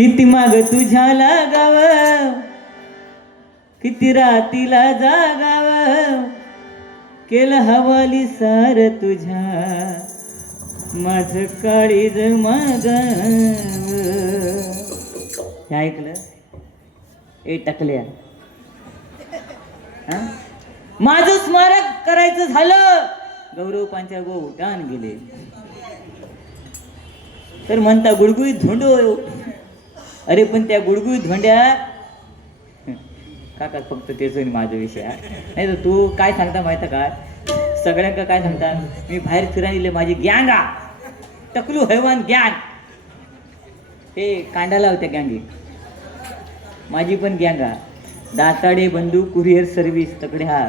किती माग तुझ्या लागाव, किती रातीला जागाव, केलं हवाली सार तुझ्या माझं काळीज मागाव. हे ऐकलं ए टकल्या? माझं स्मारक करायचं झालं, गौरव पांच्या गोटान गेले. तर म्हणता गुळगुळीत धोंडो. अरे पण त्या गुळगुळीत धोंड्या काका फक्त तेच माझा विषय नाही तर तू काय सांगता माहिती काय? सगळ्यांका काय सांगता, मी बाहेर फिरायला माझी गँग आ टकलू हैवान गँग. ते कांडाला होत्या गँगी, माझी पण गँग आ. दाताडे बंधू कुरिअर सर्व्हिस तकडे हा.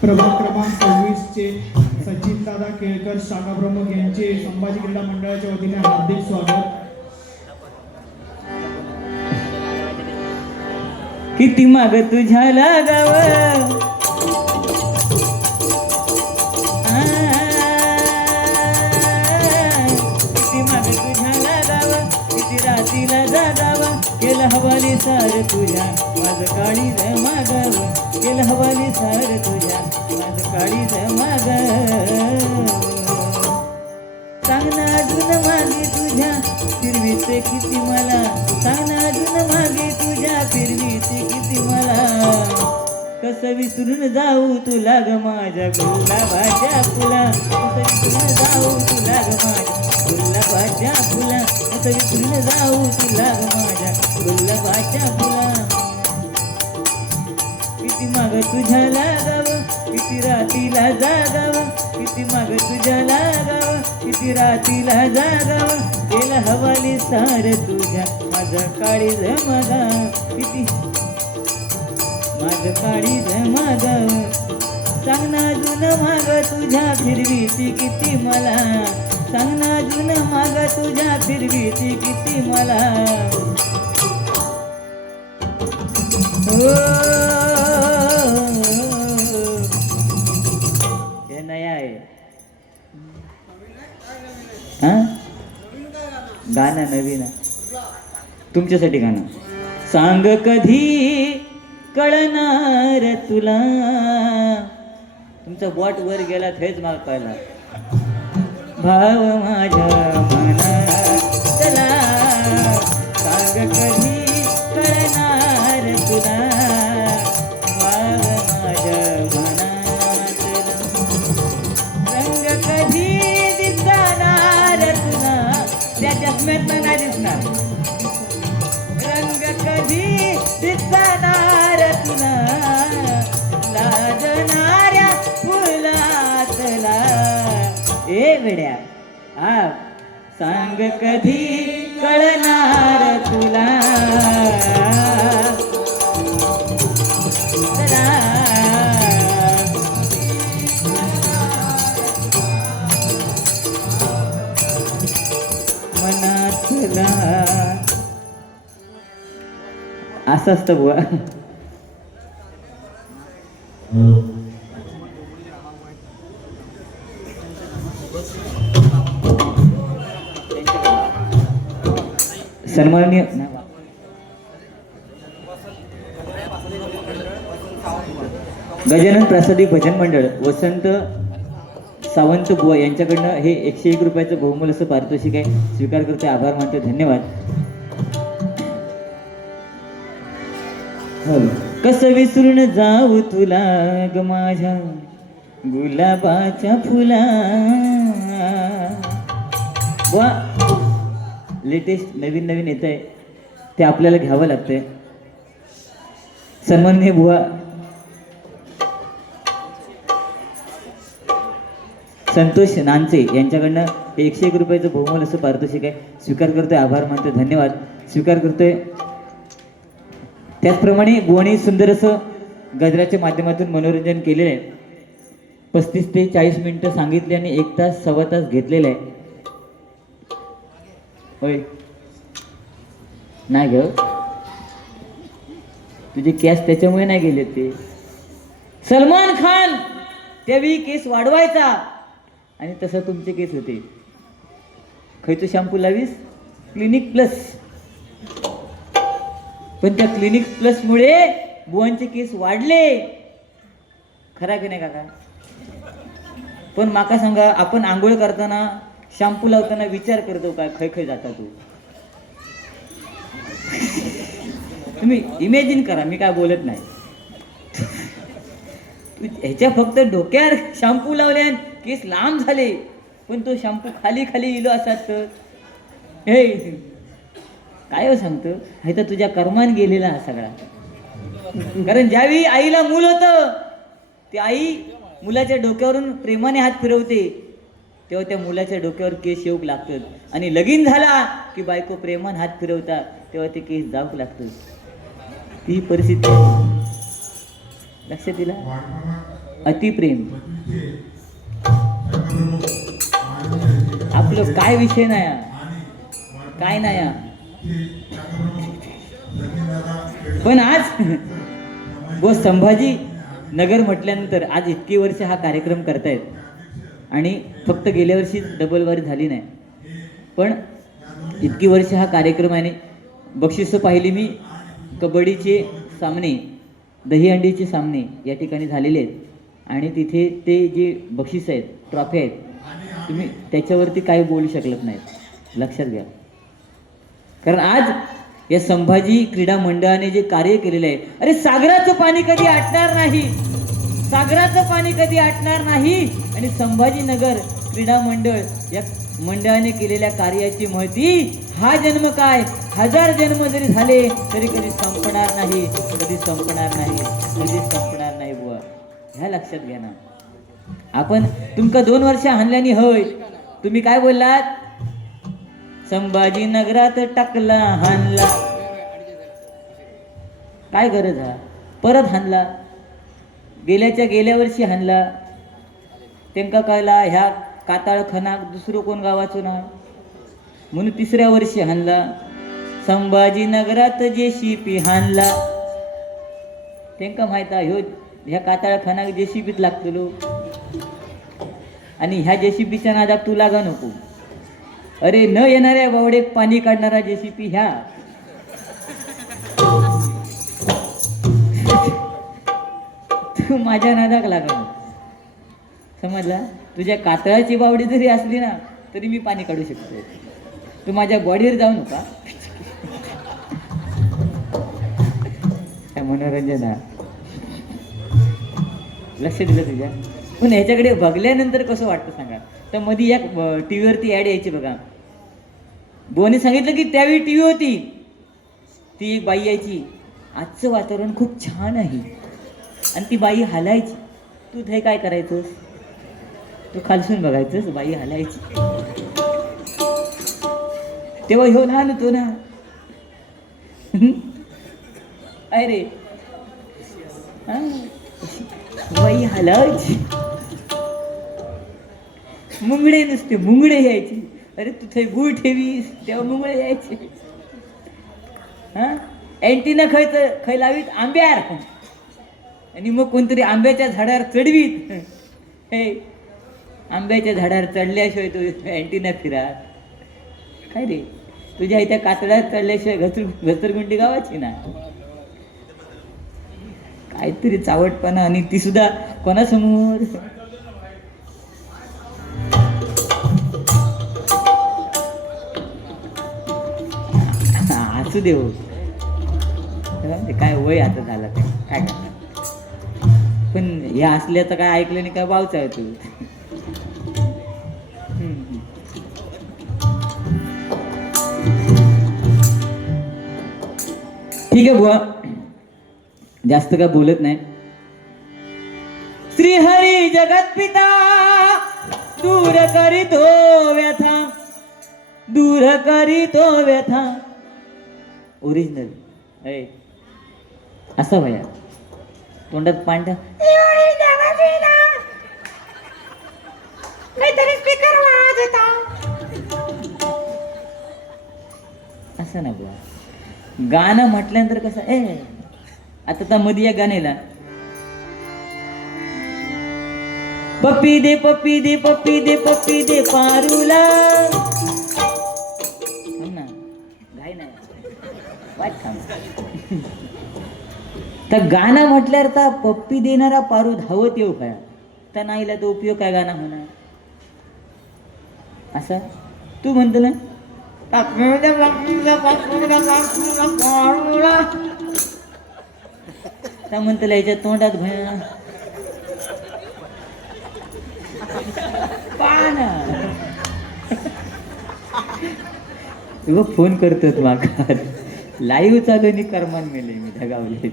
प्रभाग क्रमांक 26 चे सचिन दादा केळकर शाखा प्रमुख यांचे संभाजी क्रीडा मंडळाच्या वतीने हार्दिक स्वागत. किती माग तुझ्या लागाव, किती माग तुझ्या लागाव, किती रातीला जागाव, केलं हवाली सार तुझ्या माझं काळीज मागाव, केलं हवाली सार तुझ्या माझं काळीज मागाव. सांग ना अजून मागे तुझ्या फिरवीचे किती मला, सांग ना अजून मागे तुझ्या फिरवीचे किती मला. कसं विसरून जाऊ तुला ग माझ्या गुलाबाच्या फुला, कसं विसरून जाऊ तुला ग माझ्या गुलाबाच्या फुला, कसं विसरून जाऊ तुला ग माझ्या गुलाबाच्या फुला. किती माग तुझ्या लागाव, किती रातीला जागाव, किती माग तुझ्या लागाव, किती रातीला जागाव, केलं हवाली सार तुझ्या माझं काळीज मागाव, किती माझं काळीज मागाव. सांग ना अजून माग तुझ्या फिरवीची किती मला, सांग ना अजून माग तुझ्या फिरवीची किती मला. हे नया आहे हा गाणं नवीन तुमच्यासाठी गाणं. सांग कधी कळणार तुला, तुमचा बॉट वर गेला थेच माग पाहिला. भाव माझ्या मनातला सांग कधी कळणार तुला, भाव माझ्या मनातला रंग कधी दिसणार तुला, त्या चष्म्यात नाही दिसणार. रंग कधी दिसणार तुला, लाजणाऱ्या फुलातला. ए वेड्या हा सांग कधी कळणार तुला. मनातला असं असतं बुवा. सन्माननीय गजानन प्रसादी भजन मंडळ वसंत सावंत बुवा यांच्याकडनं हे 101 रुपयाचं बहुमूल्य असं पारितोषिक आहे. स्वीकार करते, आभार मानते, धन्यवाद. कसं विसरून जाऊ तुला ग माझ्या गुलाबाच्या फुला. वा लेटेस्ट नवीन नवीन येत आहे ते आपल्याला घ्यावं लागतंय. सन्माननीय बुवा संतोष नानचे यांच्याकडनं 101 रुपयाचं बहुमूल्य असं पारितोषिक आहे. स्वीकार करतोय, आभार मानतोय, धन्यवाद. स्वीकार करतोय. त्याचप्रमाणे बुवाने सुंदर असं गजराच्या माध्यमातून मनोरंजन केलेलं आहे. 35 ते 40 मिनिटं सांगितले आणि 1 तास सव्वा तास घेतलेला आहे. होय नाही ग, तुझे केस त्याच्यामुळे नाही गेले. ते सलमान खान त्यावेळी केस वाढवायचा आणि तसं तुमचे केस होते. खयचो शॅम्पू लावीस? Clinic plus. पण त्या क्लिनिक प्लसमुळे बुवांचे केस वाढले. खरा की नाही काका? पण माका सांगा, आपण आंघोळ करताना शॅम्पू लावताना विचार करतो काय खय खय जाता तू? तुम्ही इमॅजिन करा, मी काय बोलत नाही. ह्याच्या फक्त डोक्यावर शॅम्पू लावल्यान केस लांब झाले, पण तो शॅम्पू खाली खाली इलो असतात तर हे काय हो सांगतो? हे तर तुझ्या कर्मान गेलेला हा सगळा. कारण ज्यावेळी आईला मूल होतं, ती आई मुलाच्या डोक्यावरून प्रेमाने हात फिरवते, तेव्हा त्या मुलाच्या डोक्यावर केस येऊक लागतात. आणि लगीन झाला की बायको प्रेमाने हात फिरवतात, तेव्हा ते केस जाऊक लागतात. ती परिस्थिती लक्षात दिला. अतिप्रेम आपलं काय विषय नाही, काय नाही. पण आज व संभाजी नगर म्हटल्यानंतर आज इतकी वर्ष हा कार्यक्रम करतायत आणि फक्त गेल्या वर्षी डबल वारी झाली नाही, पण इतकी वर्ष हा कार्यक्रम आहे. बक्षिसं पाहिली मी, कबड्डीचे सामने, दहीहंडीचे सामने या ठिकाणी झालेले आहेत. आणि तिथे ते जे बक्षीस आहेत, ट्रॉफी आहेत, तुम्ही त्याच्यावरती काही बोलू शकत नाहीत. लक्षात घ्या. कारण आज या संभाजी क्रीडा मंडळाने जे कार्य केलेलं आहे, अरे सागराचं पाणी कधी आटणार नाही, सागराचं पाणी कधी आटणार नाही. आणि संभाजीनगर क्रीडा मंडळ या मंडळाने केलेल्या कार्याची महती, हा जन्म काय 1000 जन्म जरी झाले तरी कधी संपणार नाही, कधी संपणार नाही, कधी संपणार नाही बुवा. ह्या लक्षात घ्या ना. आपण तुमका 2 वर्ष हाणल्यानी होय, तुम्ही काय बोललात? संभाजीनगरात टाकला हाणला. काय गरज हा? परत हाणला. गेल्या वर्षी हाणला. त्यांका कळला ह्या काताळ खनाक दुसरं कोण गावाचं नाव, म्हणून 3ऱ्या वर्षी हाणला. संभाजीनगरात जेसीबी हाणला. त्यांका माहित आहे ह्या काताळ खनाक जेसीबीत लागतलो, आणि ह्या जेसीबीच्या नादात तू लागा नको. अरे न येणाऱ्या बावडेक पाणी काढणारा जेसीबी ह्या. तू माझ्या नादाक लागा, समजला? तुझ्या कातळाची बावडी जरी असली ना तरी मी पाणी काढू शकतो. तू माझ्या बॉडीवर जाऊ नका. काय मनोरंजन हा. लक्ष दिलं तुझ्या. पण ह्याच्याकडे बघल्यानंतर कसं वाटतं सांगा. तर मध्ये एक टी व्हीवरती ॲड यायची बघा. बोने सांगितलं की त्यावेळी टी व्ही होती, ती एक बाई यायची, आजचं वातावरण खूप छान आहे, आणि ती बाई हलायची. तू हे काय करायचंस? तू खालसून बघायचंस, बाई हलायची. तेव्हा ह्यो लहान होतो ना. अरे बाई हलायची. मुंगडे नुसते मुंगडे यायचे. अरे तू थंय गुळ ठेवीस, तेव्हा मुंगडे यायचे. हा, अँटीना खय लावीत? आंब्यार. आणि मग कोणतरी आंब्याच्या झाडावर चढवीत. हे आंब्याच्या झाडावर चढल्याशिवाय तो अँटीना फिरा काय रे? तुझ्या इथे कातड्यात चढल्याशिवाय घसरगुंडी गावाची ना. काहीतरी चावटपणा, आणि ती सुद्धा कोणासमोर? असू दे हो, काय वय आता झालं, काय करणार. पण हे असल्याचं काय ऐकलं नाही, काय बावचा आहे तू. ठीक आहे बुवा, जास्त काय बोलत नाही. श्री हरी जगत पिता दूर करीतो व्यथा, दूर करीतो व्यथा. ओरिजिनल असं भया तोंडात पांढरा काहीतरी स्पीकर आवाज येता असं ना बुवा. गाणं म्हटल्यानंतर कसं आता त्या मध्ये या गाण्याला पप्पी दे पप्पी दे पप्पी दे पप्पी दे पारूला, वाट काम तर गाणं म्हटल्यावर तर पप्पी देणारा पारू धावत येऊ काय तर नाहीला तो उपयोग काय गाणं म्हणा असं तू म्हणतो ना त्या म्हणतो याच्या तोंडात भया पाना तू फोन करतो माका लाईव्ह चालू आणि करमान मेले मी धगावले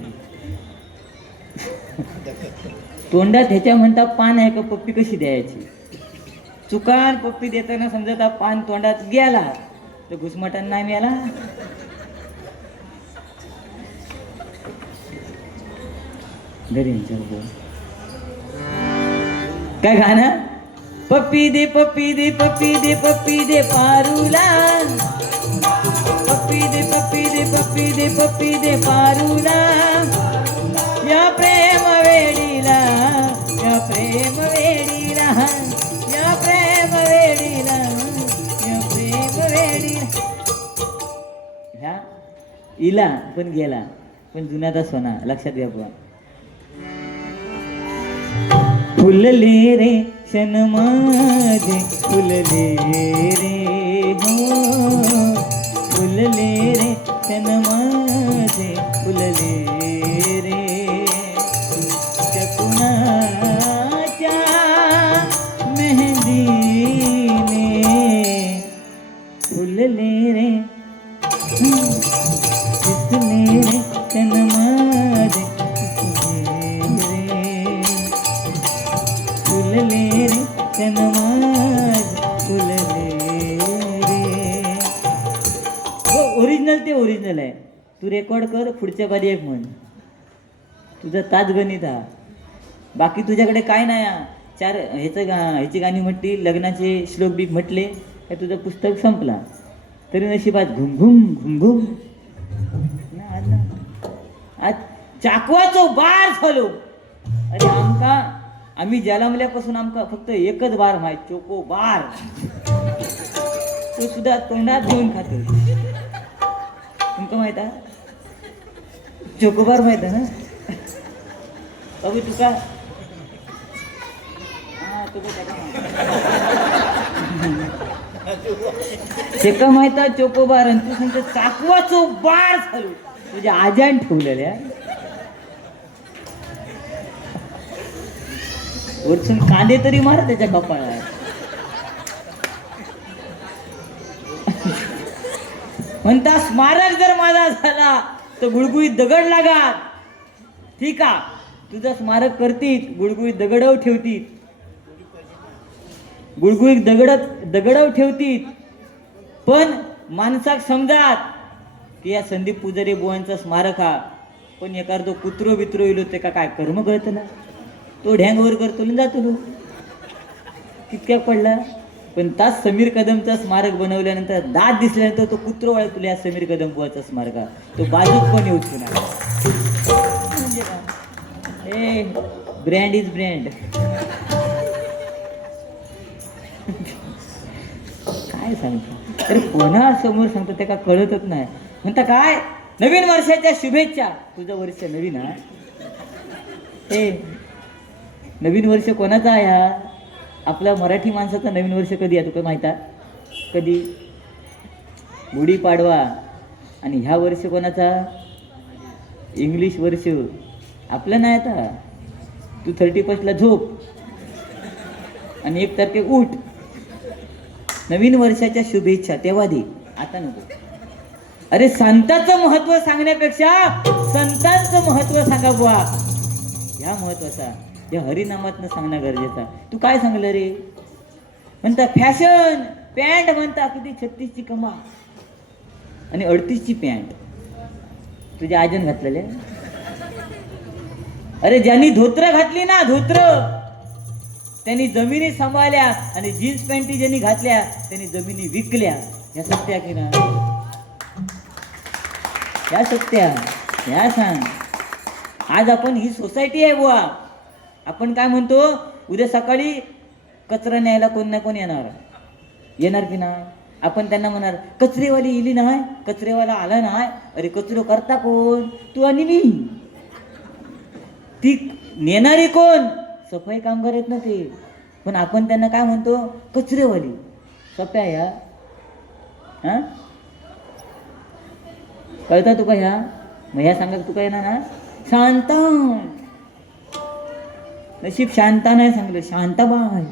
तोंडात ह्याच्या म्हणता पान आहे का पप्पी कशी द्यायची चुकान पप्पी देताना समजा पान तोंडात गेला तर घुसमटान नाही मिळाला घरी काय गाणं पप्पी दे पप्पी दे पप्पी दे पप्पी दे पारूला पप्पी दे पप्पी दे पप्पी दे पप्पी दे पारूला या प्रेम वेडीला या प्रेम वेडीला या प्रेम वेडीला या प्रेम वेडीला ह्या इला पण गेला पण जुनाचा सोना लक्षात घ्या बुवा फुलले रे क्षण माझे फुलले रे हो फुलले रे क्षण माझे फुलले रे कुणाच्या मेहंदीने फुलले रे दिसले रे क्षण माझे फुलले रे क्षण माझे फुलले रे ओरिजिनल ते ओरिजिनल आहे तू रेकॉर्ड कर पुढच्या बारी एक म्हण तुझं ताज गणित हा बाकी तुझ्याकडे काय नाही चार ह्याची गाणी म्हटली लग्नाचे श्लोक बीक म्हटले काय तुझं पुस्तक संपला तरी नशिबात घुम घुम घुम घुम आज चाकवाचो बार झालो अरे आम्ही जन्मल्यापासून आमका फक्त एकच बार माहित चोको बार तो सुद्धा तोंडात घेऊन खातो तुमका माहित आहे चोकोबार माहित आहे ना अभि तुका शेका माहित आहे चोकोबार आणि तू सांगतो चाकवाचो बार झालो तुझ्या आजान ठेवलेल्या वरतून कांदे तरी मारा त्याच्या कपाळात म्हणता स्मारक जर माझा झाला तर गुळगुळीत दगड लागात ठीक आ तुझं स्मारक करतीत गुळगुळीत दगडव ठेवतीत गुळगुळीत दगडव ठेवतीत पण माणसाक समजात की या संदीप पुजारी बुवांचा स्मारक हा पण एखादं तो कुत्रो बित्रो येलो ते का काय कर्म कळतं ना तो ढँगवर करतो ना जातो कितक्या पडला पण तास समीर कदमचा स्मारक बनवल्यानंतर दात दिसल्यानंतर तो कुत्रो वळ तुला समीर कदम बुवाचा स्मारक तो बाजूत पण येऊच ना म्हणजे ए ब्रँड इज ब्रँड काय सांगतो अरे कोणासमोर सांगतो ते का कळतच नाही म्हणता काय नवीन वर्षाच्या शुभेच्छा तुझं वर्ष नवीन हा ए नवीन वर्ष कोणाचा आहे हा आपल्या मराठी माणसाचा नवीन वर्ष कधी आहे तुका माहिती आहे कधी गुढीपाडवा आणि ह्या वर्ष कोणाचा इंग्लिश वर्ष आपलं नाही आता तू 31ला झोप आणि 1 तारखे उठ नवीन वर्षाच्या शुभेच्छा तेव्हा दे आता नको अरे संतांचं महत्व सांगण्यापेक्षा संतांचं महत्व सांगा बुवा ह्या महत्वाचा या हरिनामातनं सांगणं गरजेचं तू काय सांगलं रे म्हणता फॅशन पॅन्ट म्हणता किती 36ची कमा आणि 38ची पॅन्ट तुझ्या आजन घातलेले अरे ज्यांनी धोत्र घातली ना धोत्र त्यांनी जमिनी सांभाळल्या आणि जीन्स पॅन्टी ज्यांनी घातल्या त्यांनी जमिनी विकल्या ह्या सत्या की ना ह्या सत्या ह्या सांग आज आपण ही सोसायटी आहे बुवा आपण काय म्हणतो उद्या सकाळी कचरा न्यायला कोण ना कोण येणार की ना आपण त्यांना म्हणणार कचरेवाली इली नाही, कचरेवाला आला नाही. अरे कचरो करता कोण? तू आणि मी. ती नेणारी कोण? सफाई कामगार आहेत ना ते. पण आपण त्यांना काय म्हणतो? कचरेवाली. सोप्या ह्या हा कळता तुका ह्या? मग ह्या सांगत तुका येणार ना शांता. नशीब शांता नाही सांगलं, शांताबाई.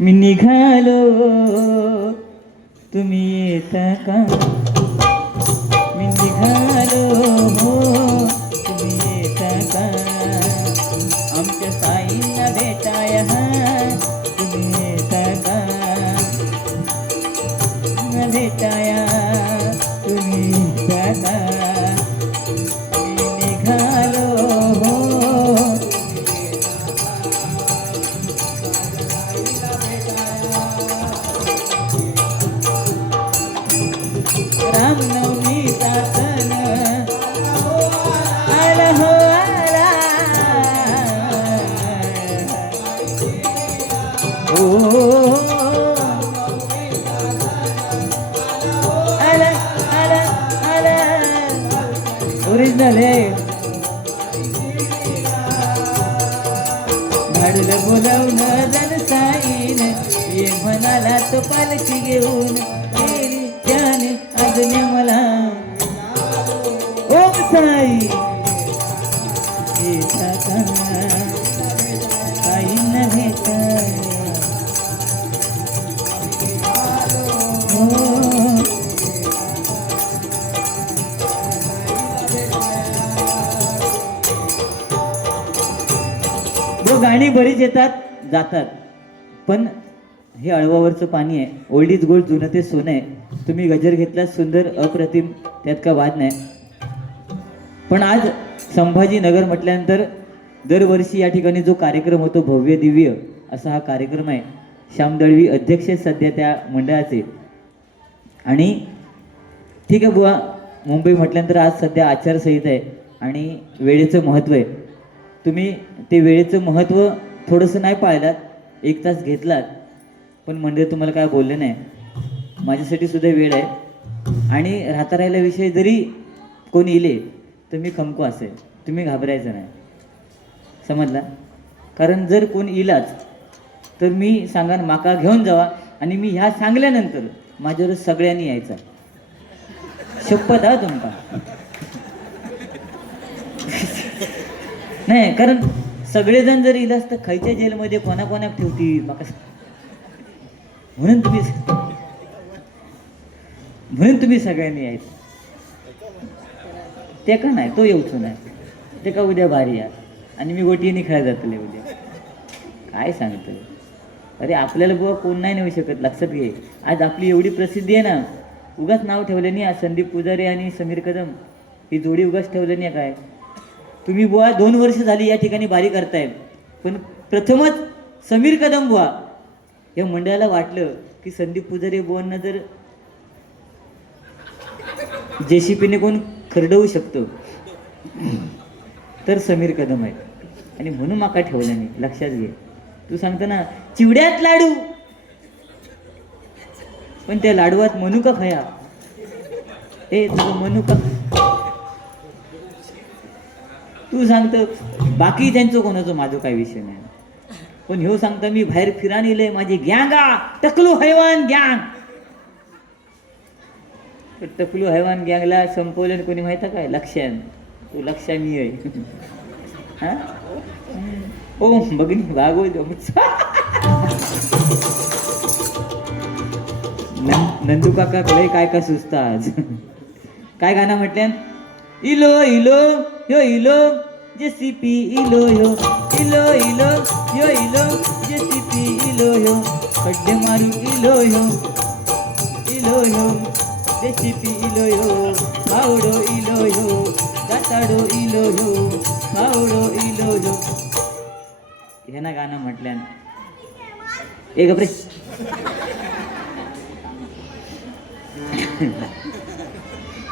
मी निघालो तुम्ही येता का? मी निघालो हो तुम्ही येता का? आमच्या साईंना भेटाया तुम्ही येता का? भेटाया तुम्ही येता का? मी निघालो हो. रामनवमीचा सण आला हो आला. हो आला आला आला. ओरिजिनल आहे. धाडलं बोलावणं जनसाईन ये म्हणाला तो पालखी घेऊन. त्याने अजून मला ओम साई येता का? साईंना भेटा गाणी बरीच येतात जातात, पण हे अळवावरचं पाणी आहे. ओल्ड इज गोल्ड, जुनं ते सोनं आहे. तुम्ही गजर घेतला सुंदर अप्रतिम, त्यात का वाद नाही. पण आज संभाजीनगर म्हटल्यानंतर दरवर्षी या ठिकाणी जो कार्यक्रम होतो भव्य दिव्य असा हा कार्यक्रम आहे. श्याम दळवी अध्यक्ष सध्या त्या मंडळाचे. आणि ठीक आहे बुवा, मुंबई म्हटल्यानंतर आज सध्या आचारसंहिता आहे आणि वेळेचं महत्त्व आहे. तुम्ही ते वेळेचं महत्त्व थोडंसं नाही पाळलात, 1 तास घेतलात, पण मंडळ तुम्हाला काय बोलले नाही. माझ्यासाठी सुद्धा वेळ आहे. आणि राहता राहिल्या विषयी जरी कोणी इले तर मी खमको असेल, तुम्ही घाबरायचं नाही, समजला? कारण जर कोण इलाच तर मी सांगा माका घेऊन जावा. आणि मी ह्या सांगल्यानंतर माझ्यावर सगळ्यांनी यायचा, शपथ हा तुमका. नाही, कारण सगळेजण जर इलाच तर खायच्या जेलमध्ये कोणाकोणाक ठेवतील माका. म्हणून तुम्ही सगळ्यांनी यायचं. ते का नाही, तो येऊचो नाही, ते का उद्या भारी या आणि मी गोटीने खेळा जातले उद्या. काय सांगतो? अरे आपल्याला बुवा कोण नाही नेऊ शकत, लक्षात घे. आज आपली एवढी प्रसिद्धी आहे ना, उगाच नाव ठेवलं नाही. आज संदीप पुजारी आणि समीर कदम ही जोडी उगाच ठेवलं नाही. काय तुम्ही बुवा 2 वर्ष झाली या ठिकाणी बारी करताय, पण प्रथमच समीर कदम बुवा या मंडळाला वाटलं की संदीप पुजारी बुवांना जर जेसीपीने कोण खरडवू शकतो तर समीर कदम आहे. आणि म्हणून माका ठेवलं नाही, लक्षात घे. तू सांगतो ना चिवड्यात लाडू, पण त्या लाडवात मनुका खया. ए तुझं मनुका तू सांगतो, बाकी त्यांचं कोणाचं माझं काही विषय नाही. पण ह्यो सांगता मी बाहेर फिरान येलय, माझी गँगा टकलू हैवान गँग. टकलू हैवान गँगला संपवलं कोणी माहित काय? लक्षात. तू लक्षा मी आहे. हा ओ बघनी भागो. नंदू काका लय काय काय सुचता आज. काय गाणं म्हटलं? इलो इलो यो इलो जेसीपी इलो यो इलो इलो यो इलो जेसीपी इलो यो खड्डे मारू इलो यो इलो यो जेसीपी इलो यो फावडो इलो यो दाताडो इलो यो फावडो इलो यो. हे ना गाणं म्हटल्यान एक गप्रे.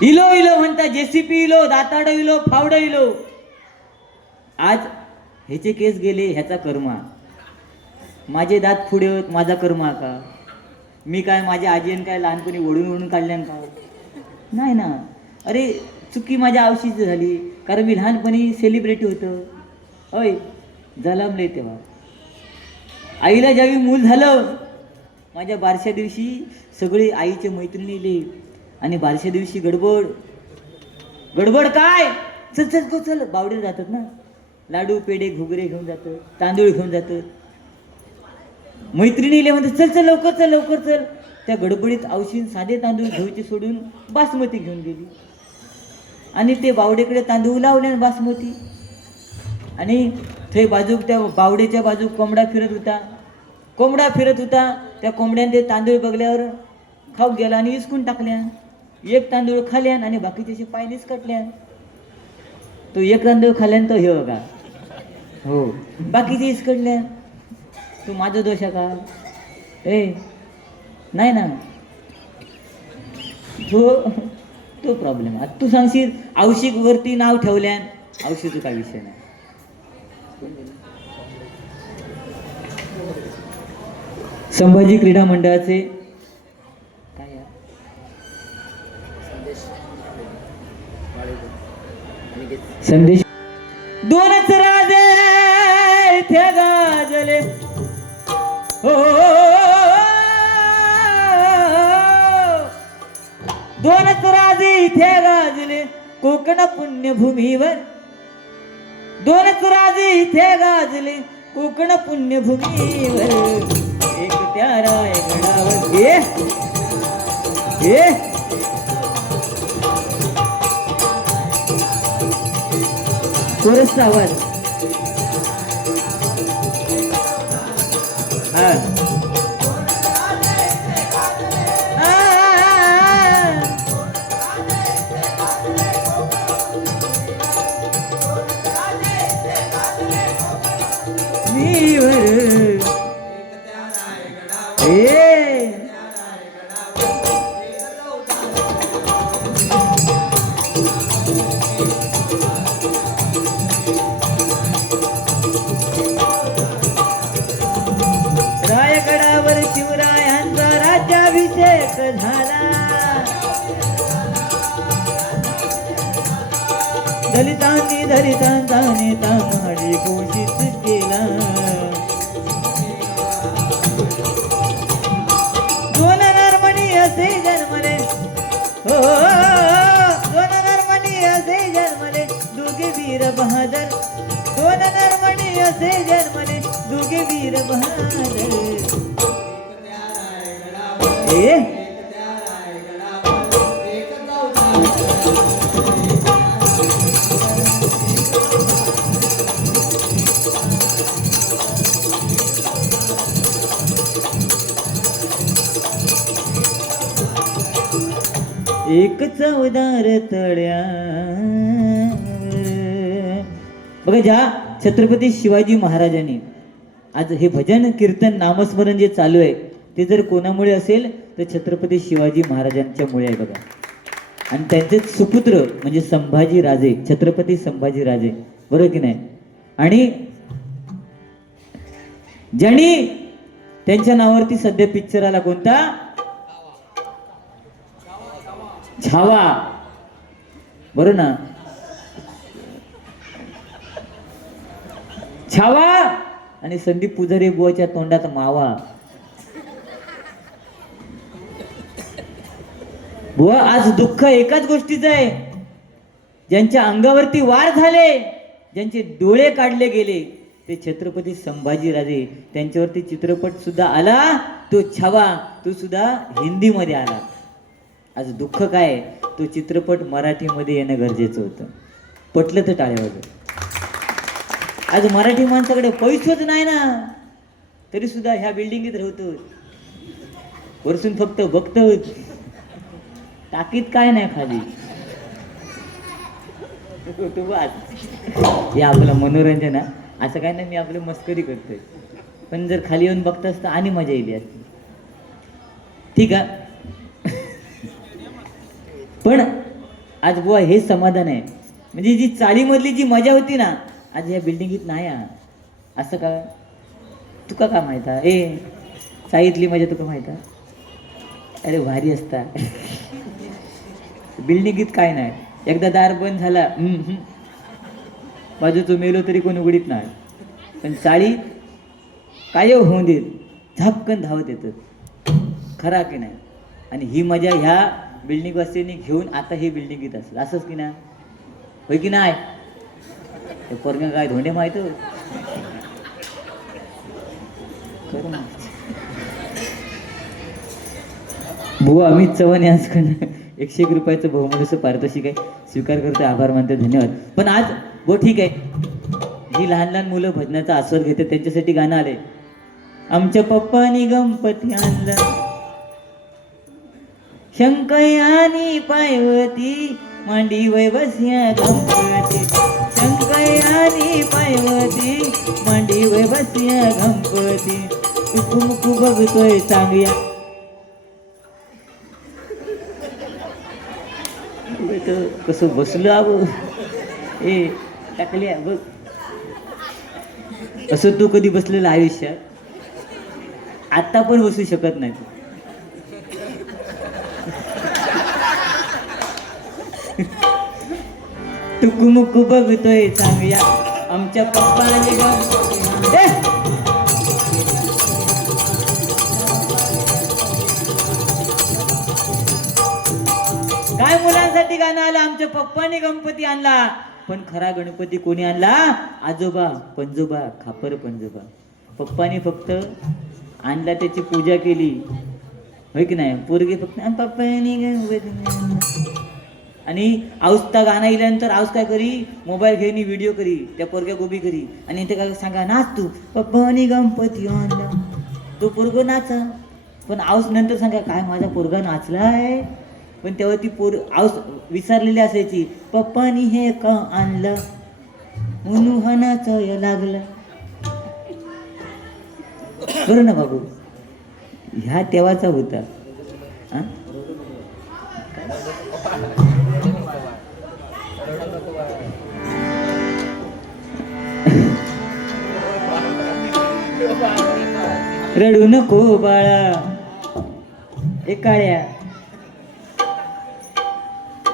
इलो इलो म्हणता, जेसीपी इलो, दाताडो इलो, फावडो इलो. आज ह्याचे केस गेले, ह्याचा कर्मा. माझे दात पुढे होत माझा कर्म हा का? मी काय माझ्या आजीनं काय लहानपणी ओढून ओढून काढल्यान का? नाही ना. अरे चुकी माझ्या आयुष्याची झाली, कारण मी लहानपणी सेलिब्रिटी होतं. होय, जलमले तेव्हा. आईला ज्यावेळी मूल झालं, माझ्या बारशा दिवशी सगळे आईचे मैत्रिणी इले आणि बारशा दिवशी गडबड गडबड काय, चल चल तो चल, बावडे जातात ना, लाडू पेढे घुगरे घेऊन जातं, तांदूळ घेऊन जातं. मैत्रिणी इले म्हणते चल चल लवकर चल लवकर चल. त्या गडबडीत औशीन साधे तांदूळ घेऊचे सोडून बासमती घेऊन गेली आणि ते बावडेकडे तांदूळ लावले बासमती. आणि ते बाजूक त्या बावडेच्या बाजूक कोंबडा फिरत होता. त्या कोंबड्याने ते तांदूळ बघल्यावर खाऊ गेला आणि इसकून टाकल्या. एक तांदूळ खाल्यान आणि बाकीचे पायनीच कटल्या. तो एक तांदूळ खाल्यान तो हे बघा, हो, बाकीचे इसकडल्या. तू माझा दोष आहे का? नाही ना, तो प्रॉब्लेम. आता तू सांगशील औषध वरती नाव ठेवल्यान, औषध काय विषय नाही. संभाजी क्रीडा मंडळाचे काय संदेश. दोनच राजे इथे गाजले, हो, दोनच राजे इथे गाजले कोकण पुण्यभूमीवर. दोनच राजे इथे गाजले कोकण पुण्यभूमीवर. एक त्या रायगडावर कोरसचा आवाज. हा रायगडावर शिवरायांचा राज्याभिषेक झाला. दलितांनी दलितांचा नेता माडी घोषित केला. दोन नरमणी असे जन्मले, हो, दोन नरमणी असे जन्मले दोघे वीर बहादर. दोन नरमणी असे जन्मले दोघे वीर बहादर. एक चवदार तळ्या. बघा, ज्या छत्रपती शिवाजी महाराजांनी आज हे भजन कीर्तन नामस्मरण जे चालू आहे ते जर कोणामुळे असेल तर छत्रपती शिवाजी महाराजांच्या मुळे आहे बघा. आणि त्यांचे सुपुत्र म्हणजे संभाजी राजे, छत्रपती संभाजी राजे, बरोबर की नाही. आणि ज्यांनी त्यांच्या नावावरती सध्या पिक्चर आला कोणता, छावा, बरोबर ना, छावा. आणि संदीप पुजारी बुवाच्या तोंडात मावा. बुवा, आज दुःख एकाच गोष्टीचं आहे, ज्यांच्या अंगावरती वार झाले, ज्यांचे डोळे काढले गेले ते छत्रपती संभाजीराजे. त्यांच्यावरती चित्रपट सुद्धा आला, तो छावा, तो सुद्धा हिंदीमध्ये आला. आज दुःख काय, तो चित्रपट मराठीमध्ये येणं गरजेचं होतं. पटलं तर टाळ्या वगैरे. आज मराठी माणसाकडे पैसेच नाही ना, तरी सुद्धा ह्या बिल्डिंगीत राहतो, वरसून फक्त बघतो, टाकीत काय नाही खाली. हे आपलं मनोरंजन आहे, असं काय नाही, मी आपली मस्करी करतोय. पण जर खाली येऊन बघत असतं आणि मजा येईल असती. ठीक आहे. पण आज बुवा हे समाधान आहे, म्हणजे जी चाळीमधली जी मजा होती ना, आज या बिल्डिंगीत नाही. असं का? तुका काय माहित आहे? ए साईतली मजा तुका माहित आहे? अरे भारी असता. बिल्डिंगीत काय नाही, एकदा दार बंद झाला बाजूचं मेलो तरी कोण उघडीत नाही, पण चाळी काय होऊन देत झपकन धावत येतं. खरा की नाही? आणि ही मजा ह्या बिल्डिंग वासियांनी घेऊन आता ही बिल्डिंगीत असेल, असंच की नाही? होय की नाही? ते पोरग्या काय धोंडे माहित करू ना. बुवा अमित चव्हाण यांच्याकडनं 101 रुपयाचं बहुमूल्य पारितोषिक आहे, स्वीकार करते, आभार मानते, धन्यवाद. पण आज हो ठीक आहे, ही लहान लहान मुलं भजनाचा आस्वाद घेतात, त्यांच्यासाठी गाणं आले. आमच्या पप्पानी गणपती आणला, शंकयानी पायवती मांडी वय बसया गणपती, शंकयानी पायवती मांडी वय बसया गणपती, टुकुमुकू बघतोय चांगया. कसं बसलो आहो. ए टाकल्या बघ, असं तू कधी बसलेलं आयुष्यात? आता पण बसू शकत नाही. टुकुमुकू बघतोय चांगया आमच्या पप्पाने काय मुलांसाठी गाणं आलं, आमच्या पप्पाने गणपती आणला. पण खरा गणपती कोणी आणला? आजोबा पंजोबा, खापर पंजोबा. पप्पाने फक्त आणला, त्याची पूजा केली, होय की नाही? पोरगे फक्त पप्पाने गणपती. आणि आऊसता गाणं इल्यानंतर आऊस काय करी, मोबाईल घेऊन व्हिडिओ करी, त्या पोरग्या गोबी करी, आणि ते काय सांगा, नाच तू पप्पाने गणपती आणला. तो पोरग नाचा, पण आऊस नंतर सांगा काय माझा पोरगा नाचलाय. पण तेव्हा ती आऊस विसरलेली असायची, पप्पानी हे का आणलं म्हणून हा नाचाया लागला. बरं ना बाबू, ह्या तेव्हाचा होता. रडू नको बाळा ए काळ्या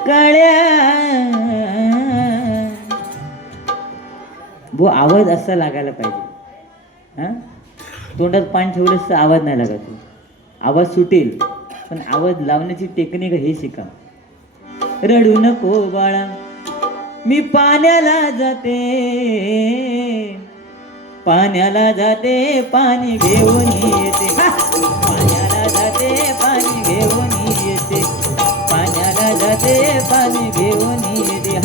काळ्या. वो आवाज असा लागायला पाहिजे. तोंडात पाणी ठेवलं तर आवाज नाही लागत, आवाज सुटेल, पण आवाज लावण्याची टेक्निक हे शिका. रडू नको बाळा मी पाण्याला जाते, पाण्याला जाते पाणी घेऊन येते, पाण्याला जाते पाणी घेऊन येते, पाण्याला जाते पाणी घेऊन येते.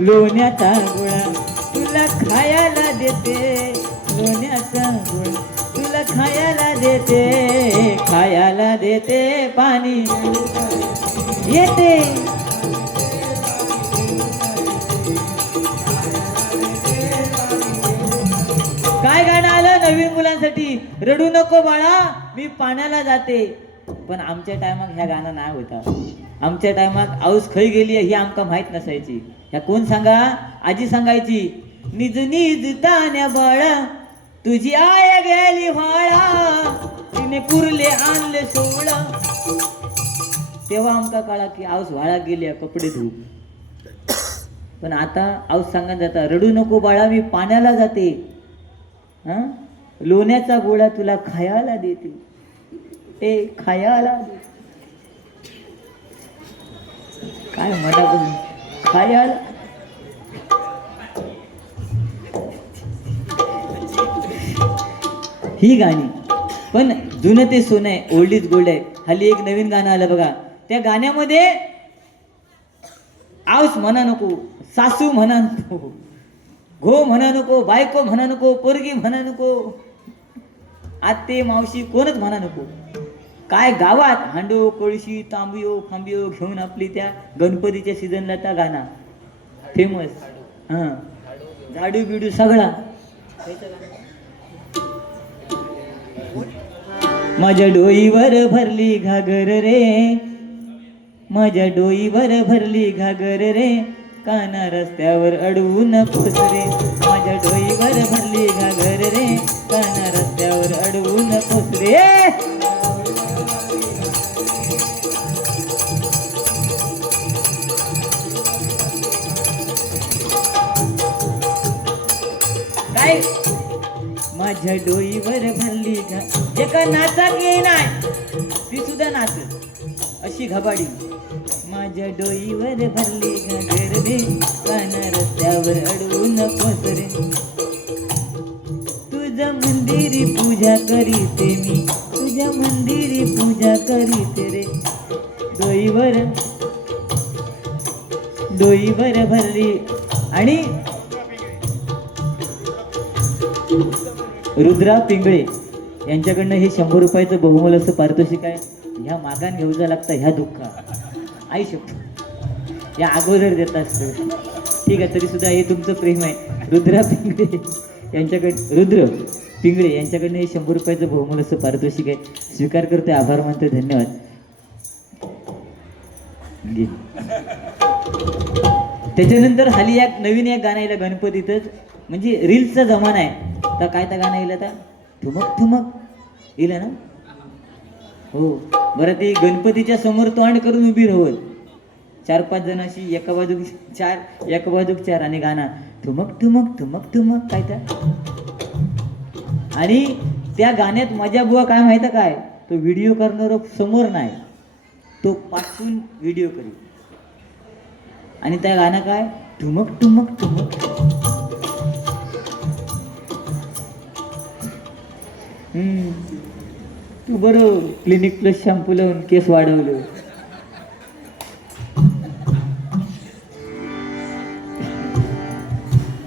लोण्याचा गोळा तुला खायला देते, लोण्याचा गोळा तुला खायला देते, खायला देते पाणी येते. काय गाणं आलं नवीन मुलांसाठी, रडू नको बाळा मी पाण्याला जाते. पण आमच्या टायमात ह्या गाणं नाही होता. आमच्या टायमात आऊस खै गेली ही आमका माहित नसायची. ह्या कोण सांगा, आजी सांगायची, निज निज तान्या बाळा तुझी आय गेली व्हाळा, तिने कुरले आणले सोळा. तेव्हा आमका कळा की आऊस व्हाळा गेल्या कपडे धुऊ. पण आता आऊस सांगा जाता, रडू नको बाळा मी पाण्याला जाते, लोण्याचा गोळा तुला खायला देते, ए खायला दे. काय म्हणा खायला. ही गाणी पण जुनं ते सोनं आहे, ओल्ड इज गोल्ड आहे. हल्ली एक नवीन गाणं आलं बघा, त्या गाण्यामध्ये आऊस म्हणा नको, सासू म्हणा नको, घो म्हणा नको, बायको म्हणा नको, पोरगी म्हणा नको, आते मावशी कोणच म्हणा नको. काय गावात हांडो कळशी तांबियो फांबियो घेऊन आपली त्या गणपतीच्या सीझनला त्या गाणं फेमस. हा, झाडू बिडू सगळा. माझ्या डोईवर भरली घागर रे, माझ्या डोईवर भरली घागर रे, काना रस्त्यावर अडवू नकोस रे. माझ्या डोईवर भरली घागर रे, काना रस्त्यावर अडवू नकोस रे. काय माझ्या डोईवर भरली जे का नाचा की नाही ती सुद्धा नाच अशी घबाडी. माझ्या डोईवर भरली घागर रे, काना रस्त्यावर अडवू नकोस रे. तुझ्या मंदिरी पूजा करीते मी, तुझ्या मंदिरी पूजा करीते रे. डोईवर भरली. आणि रुद्रा पिंगळे यांच्याकडनं हे 100 रुपयाचं बहुमोल असं पारितोषिक आहे. ह्या मागान घेऊचा लागतं ह्या दुःखा आई शकतो या अगोदर देत असतो. ठीक आहे, तरी सुद्धा हे तुमचं प्रेम आहे. रुद्रा पिंगळे रुद्र पिंगळे यांच्याकडनं हे 100 रुपयाचं बहुमोल असं पारितोषिक आहे. स्वीकार करते, आभार मानते, धन्यवाद. त्याच्यानंतर हल्ली नवीन एक गाणं येईल गणपतीतच, म्हणजे रील्सचा जमाना आहे. तर काय त्या गाणं येईल आता, ठुमक ठुमक येईल ना. हो बरं, ते गणपतीच्या समोर तोंड करून उभी राहत 4-5 जण अशी एका बाजूक चार आणि गाणं ठुमक ठुमक ठुमक ठुमक काय त्या. आणि त्या गाण्यात मजा बुवा काय माहिती काय, तो व्हिडिओ करणार समोर नाही, तो पाठवून व्हिडिओ करी. आणि त्या गाणं काय ठुमक ठुमक ठुमक. तू बरं क्लिनिक प्लस शॅम्पू लावून केस वाढवलं.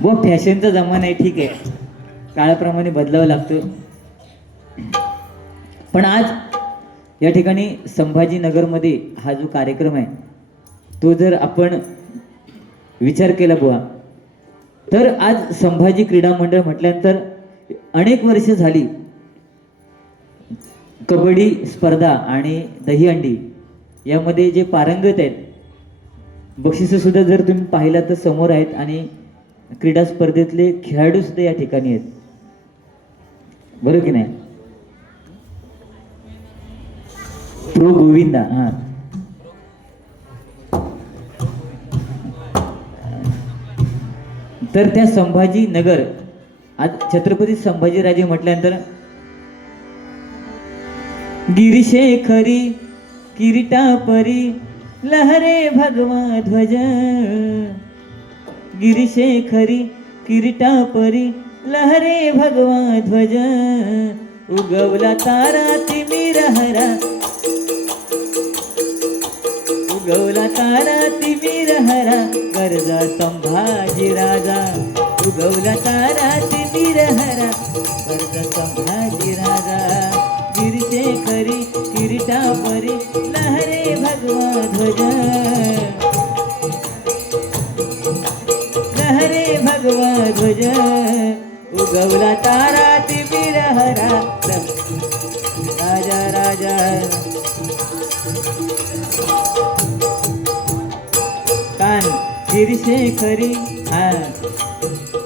व फॅशनचा जमाना आहे, ठीक आहे, काळाप्रमाणे बदलावं लागतं. पण आज या ठिकाणी संभाजीनगरमध्ये हा जो कार्यक्रम आहे तो जर आपण विचार केला बुवा, तर आज संभाजी क्रीडा मंडळ म्हटल्यानंतर अनेक वर्ष झाली कबड्डी स्पर्धा आणि दहीहंडी यामध्ये जे पारंगत आहेत, बक्षिसं सुद्धा जर तुम्ही पाहिला तर समोर आहेत. आणि क्रीडा स्पर्धेतले खेळाडू सुद्धा या ठिकाणी आहेत, बरोबर की नाही. प्रो गोविंदा. हा, तर त्या संभाजीनगर आज छत्रपती संभाजीराजे म्हटल्यानंतर गिरीशेखरी किरीटापरी लहरे भगवा ध्वज, गिरीशेखरी किरीटापरी लहरे भगवा ध्वज, उगवला तारा तिमिर हरा, उगवला तारा तिमिर हरा, गरजा संभाजी राजा, उगवला तारा तिमिर हरा, गरजा संभाजी राजा. गिरीशेखरी किरीटापरी लहरे भगवा ध्वज, लहरे भगवा ध्वज, उगवला तारा तिमिर हरा, राजा राजा. कान गिरीशेखरी. हा,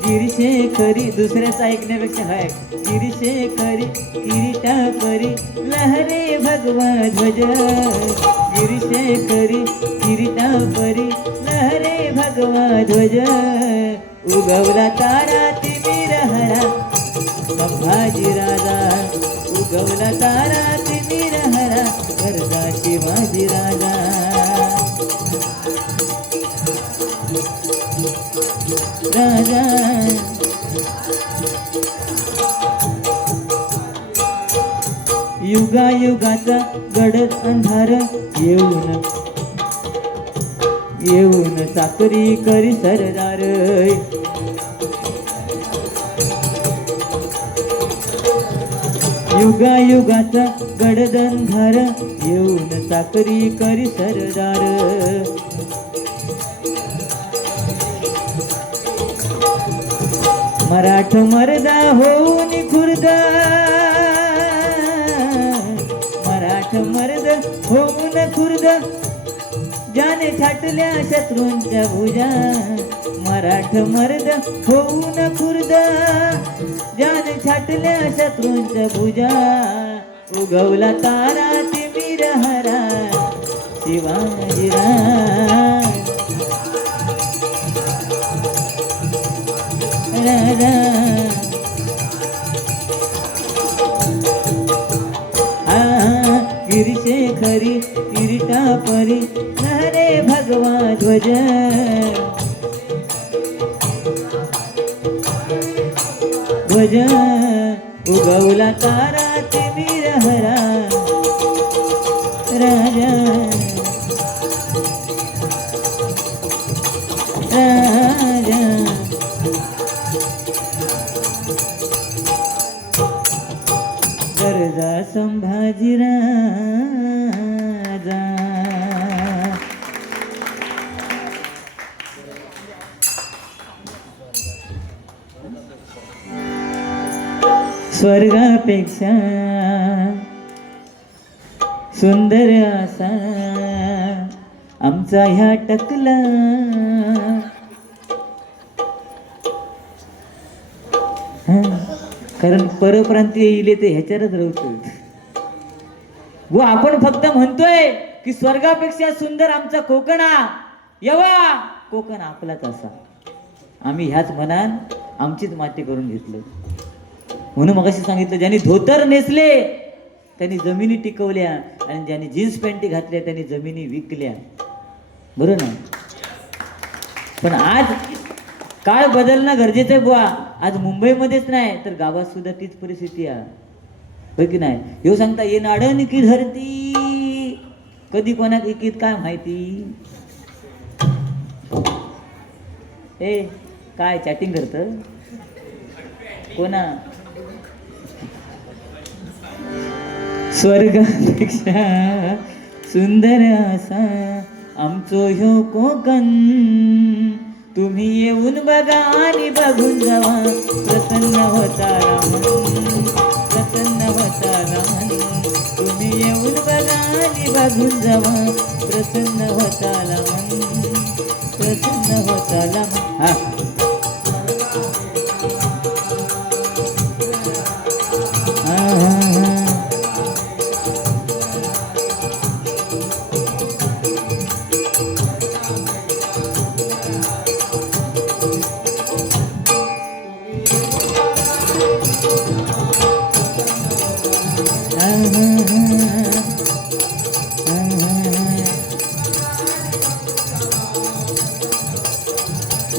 गिरीशेखरी दुसऱ्याचं ऐकण्यापेक्षा हाय. गिरीशेखरी किरीटापरी लहरे भगवा ध्वज, गिरीशेखरी किरीटापरी लहरे भगवा ध्वज, उगवला तारा तिमिर हरा, संभाजी राजा, उगवला तारा तिमिर हरा, गरजा शिवाजी राजा. राजा युगायुगाचा गडद अंधार येऊन येऊन चाकरी करी सरदार, युगायुगाचा गडद अंधार येऊन चाकरी करी सरदार, मराठ मर्दा होऊन खुर्द, मराठ मर्द होऊन खुर्द, ज्याने छाटल्या शत्रूंच्या भुजा. मराठ मर्द होऊन खुर्द, ज्याने छाटल्या शत्रूंच्या भुजा. उगवला तारा तिमिर हरा शिवाजीराज राजा. गिरिशेखरी किरीटा परी लहरे भगवा ध्वज. ध्वज उगवला तारा तिमिर हरा राजा राजा. गरजा संभाजी राजा. स्वर्गापेक्षा सुंदर असा आमचा ह्या टकला. कारण परप्रांतीय इले ते ह्याच्यावरच राहतो व आपण फक्त म्हणतोय की स्वर्गापेक्षा सुंदर आमचा कोकणा. यवा कोकण आपलाच असा. आम्ही ह्याच मनान आमचीच माती करून घेतलं. म्हणून मगाशी सांगितलं, ज्यांनी धोतर नेसले त्यांनी जमिनी टिकवल्या आणि ज्यांनी जीन्स पॅन्टी घातल्या त्यांनी जमिनी विकल्या. बरोबर ना. पण आज काळ बदलणं गरजेचं आहे बुवा. आज मुंबईमध्येच नाही तर गावात सुद्धा तीच परिस्थिती आहे, होय की नाही. येऊ सांगता ये नाडन की धरती, कधी कोणाक एकीत काय माहिती. ए काय चॅटिंग करत कोणा. स्वर्गापेक्षा सुंदर असा आमचो ह्यो कोकण. तुम्ही येऊन बघा आणि बघून जावा, प्रसन्न होताला मन, प्रसन्न होताला मन. तुम्ही येऊन बघा आणि बघून जावा, प्रसन्न होताला मन, प्रसन्न होताला मन. हा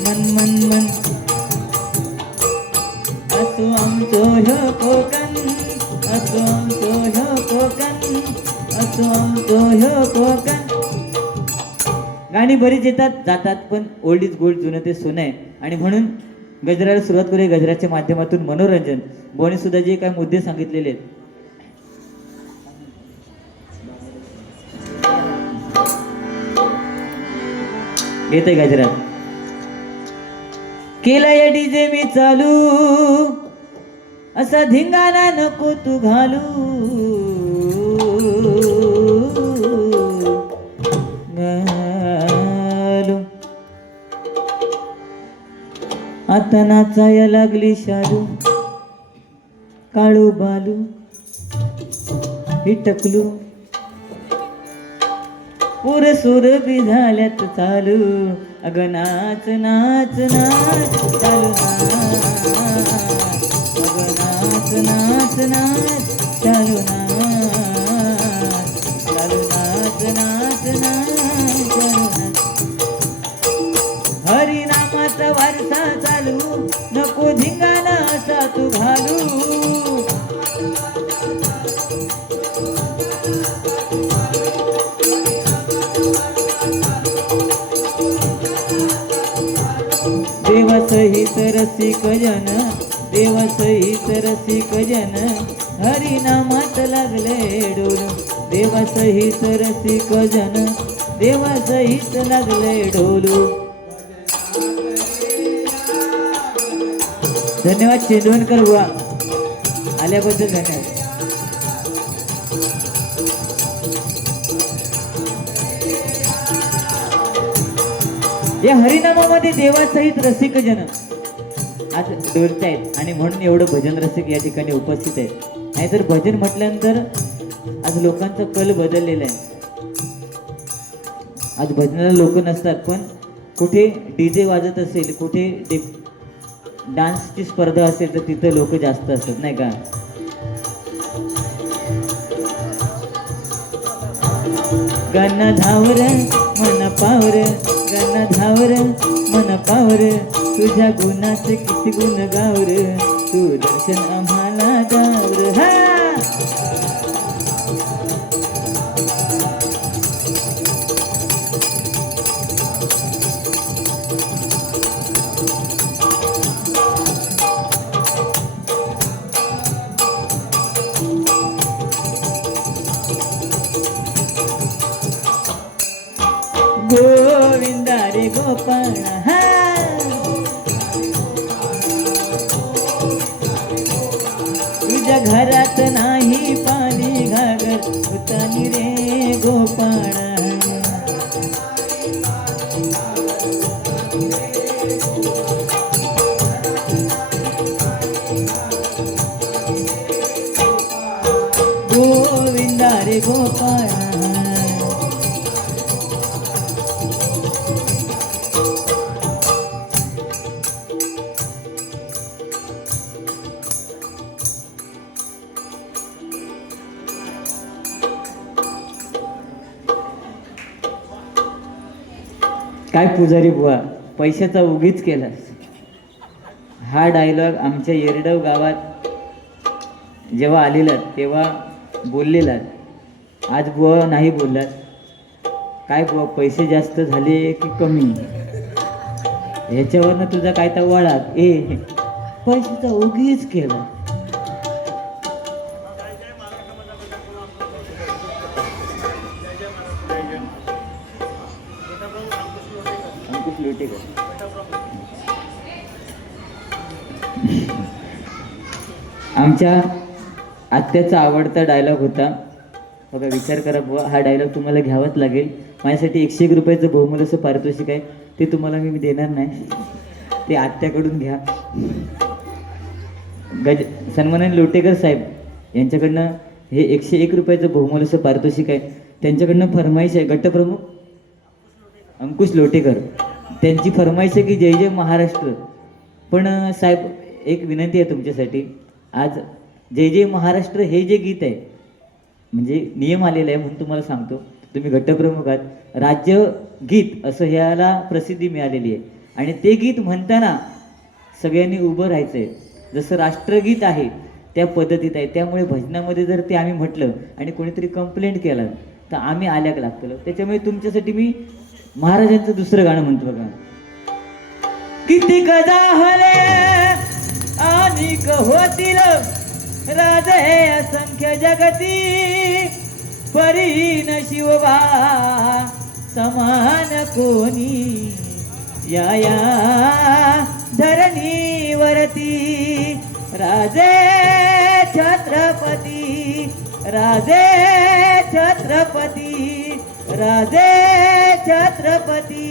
मन मन मन असो आमचो ह्यो कोकण, असो आमचो ह्यो कोकण, असो आमचो ह्यो कोकण. गाणी बरीच येतात जातात पण ओल्ड इज गोल्ड, जुनं ते सोनं आहे. आणि म्हणून गजराला सुरुवात करूया. गजराच्या माध्यमातून मनोरंजन. बोनी सुद्धा जे काही मुद्दे सांगितलेले आहेत येते गजरात. केलाय डीजे मी चालू, असा धिंगाणा नको तू घालू. घालू आता नाचाया लागली शालू, काळू बालू हिटकलू, पुर सुर बी झाल्यात चालू. अग नाच नाच नाच चालू नाच, अग नाच नाच नाच चालू नाच, चालू नाच नाच नाच चालू नाच. हरिनामाचा वारसा चालू, नको धिंगाणा असा तू घालू. देवसहित रसिक जन, देवसहित रसिक जन, हरिनामात लागले डोलू. देवसहित रसिक जन, देवसहित लागले डोलू. धन्यवाद चेंडवणकर बुवा आल्याबद्दल धन्यवाद. या हरिनामामध्ये देवासहित रसिक जन आज डोलत आहेत आणि म्हणून एवढं भजन रसिक या ठिकाणी उपस्थित आहे. नाहीतर भजन म्हटल्यानंतर आज लोकांचा कल बदललेला आहे. आज भजनाला लोक नसतात, पण कुठे डीजे वाजत असेल, कुठे डान्सची स्पर्धा असेल तर तिथे लोक जास्त असतात, नाही का? गण धावर मन पावर, गण धावर मन पावर, तुझ्या गुणाचे किती गुण गावर, तू दर्शन आम्हाला गावर. हा गोविंदा रे गोपाळ, हा तुझ्या घरात नाही पाणी घागर, उतानी रे गोपाळ. गोविंदा रे गोपाळ. काय पुजारी बुवा, पैशाचा उगीच केलास. हा डायलॉग आमच्या येरडव गावात जेव्हा आलेला तेव्हा बोललेला, आज बुवा नाही बोललात. काय बुवा, पैसे जास्त झाले की कमी? ह्याच्यावरनं तुझा काय तर वळा, पैशाचा उगीच केला. आमच्या आत्याचा आवडता डायलॉग होता बघा. विचार करा बुवा, हा डायलॉग तुम्हाला घ्यावाच लागेल. माझ्यासाठी 101 रुपयाचं बहुमूल्य असं पारितोषिक आहे, ते तुम्हाला मी देणार नाही, ते आत्याकडून घ्या. सन्माननीय लोटेकर साहेब यांच्याकडनं हे 101 रुपयाचं बहुमूल्य असं पारितोषिक आहे. त्यांच्याकडनं फरमाईश आहे, गटप्रमुख अंकुश लोटेकर, त्यांची फरमाईश आहे की जय जय महाराष्ट्र. पण साहेब एक विनंती आहे तुमच्यासाठी, आज जय जय महाराष्ट्र हे जे गीत आहे, म्हणजे नियम आलेला आहे म्हणून तुम्हाला सांगतो, तुम्ही गटप्रमुख आहात, राज्य गीत असं ह्याला प्रसिद्धी मिळालेली आहे. आणि ते गीत म्हणताना सगळ्यांनी उभं राहायचं आहे, जसं राष्ट्रगीत आहे त्या पद्धतीत आहे. त्यामुळे भजनामध्ये जर ते आम्ही म्हटलं आणि कोणीतरी कंप्लेंट केलं तर आम्ही आल्याक लागतो. त्याच्यामुळे तुमच्यासाठी मी महाराजांचं दुसरं गाणं म्हणतो बघा. किती कदाहले अनिक होतील राजे असंख्य जगती, परीन शिवबा समान कोणी या या धरणीवरती. राजे छत्रपती, राजे छत्रपती, राजे छत्रपती.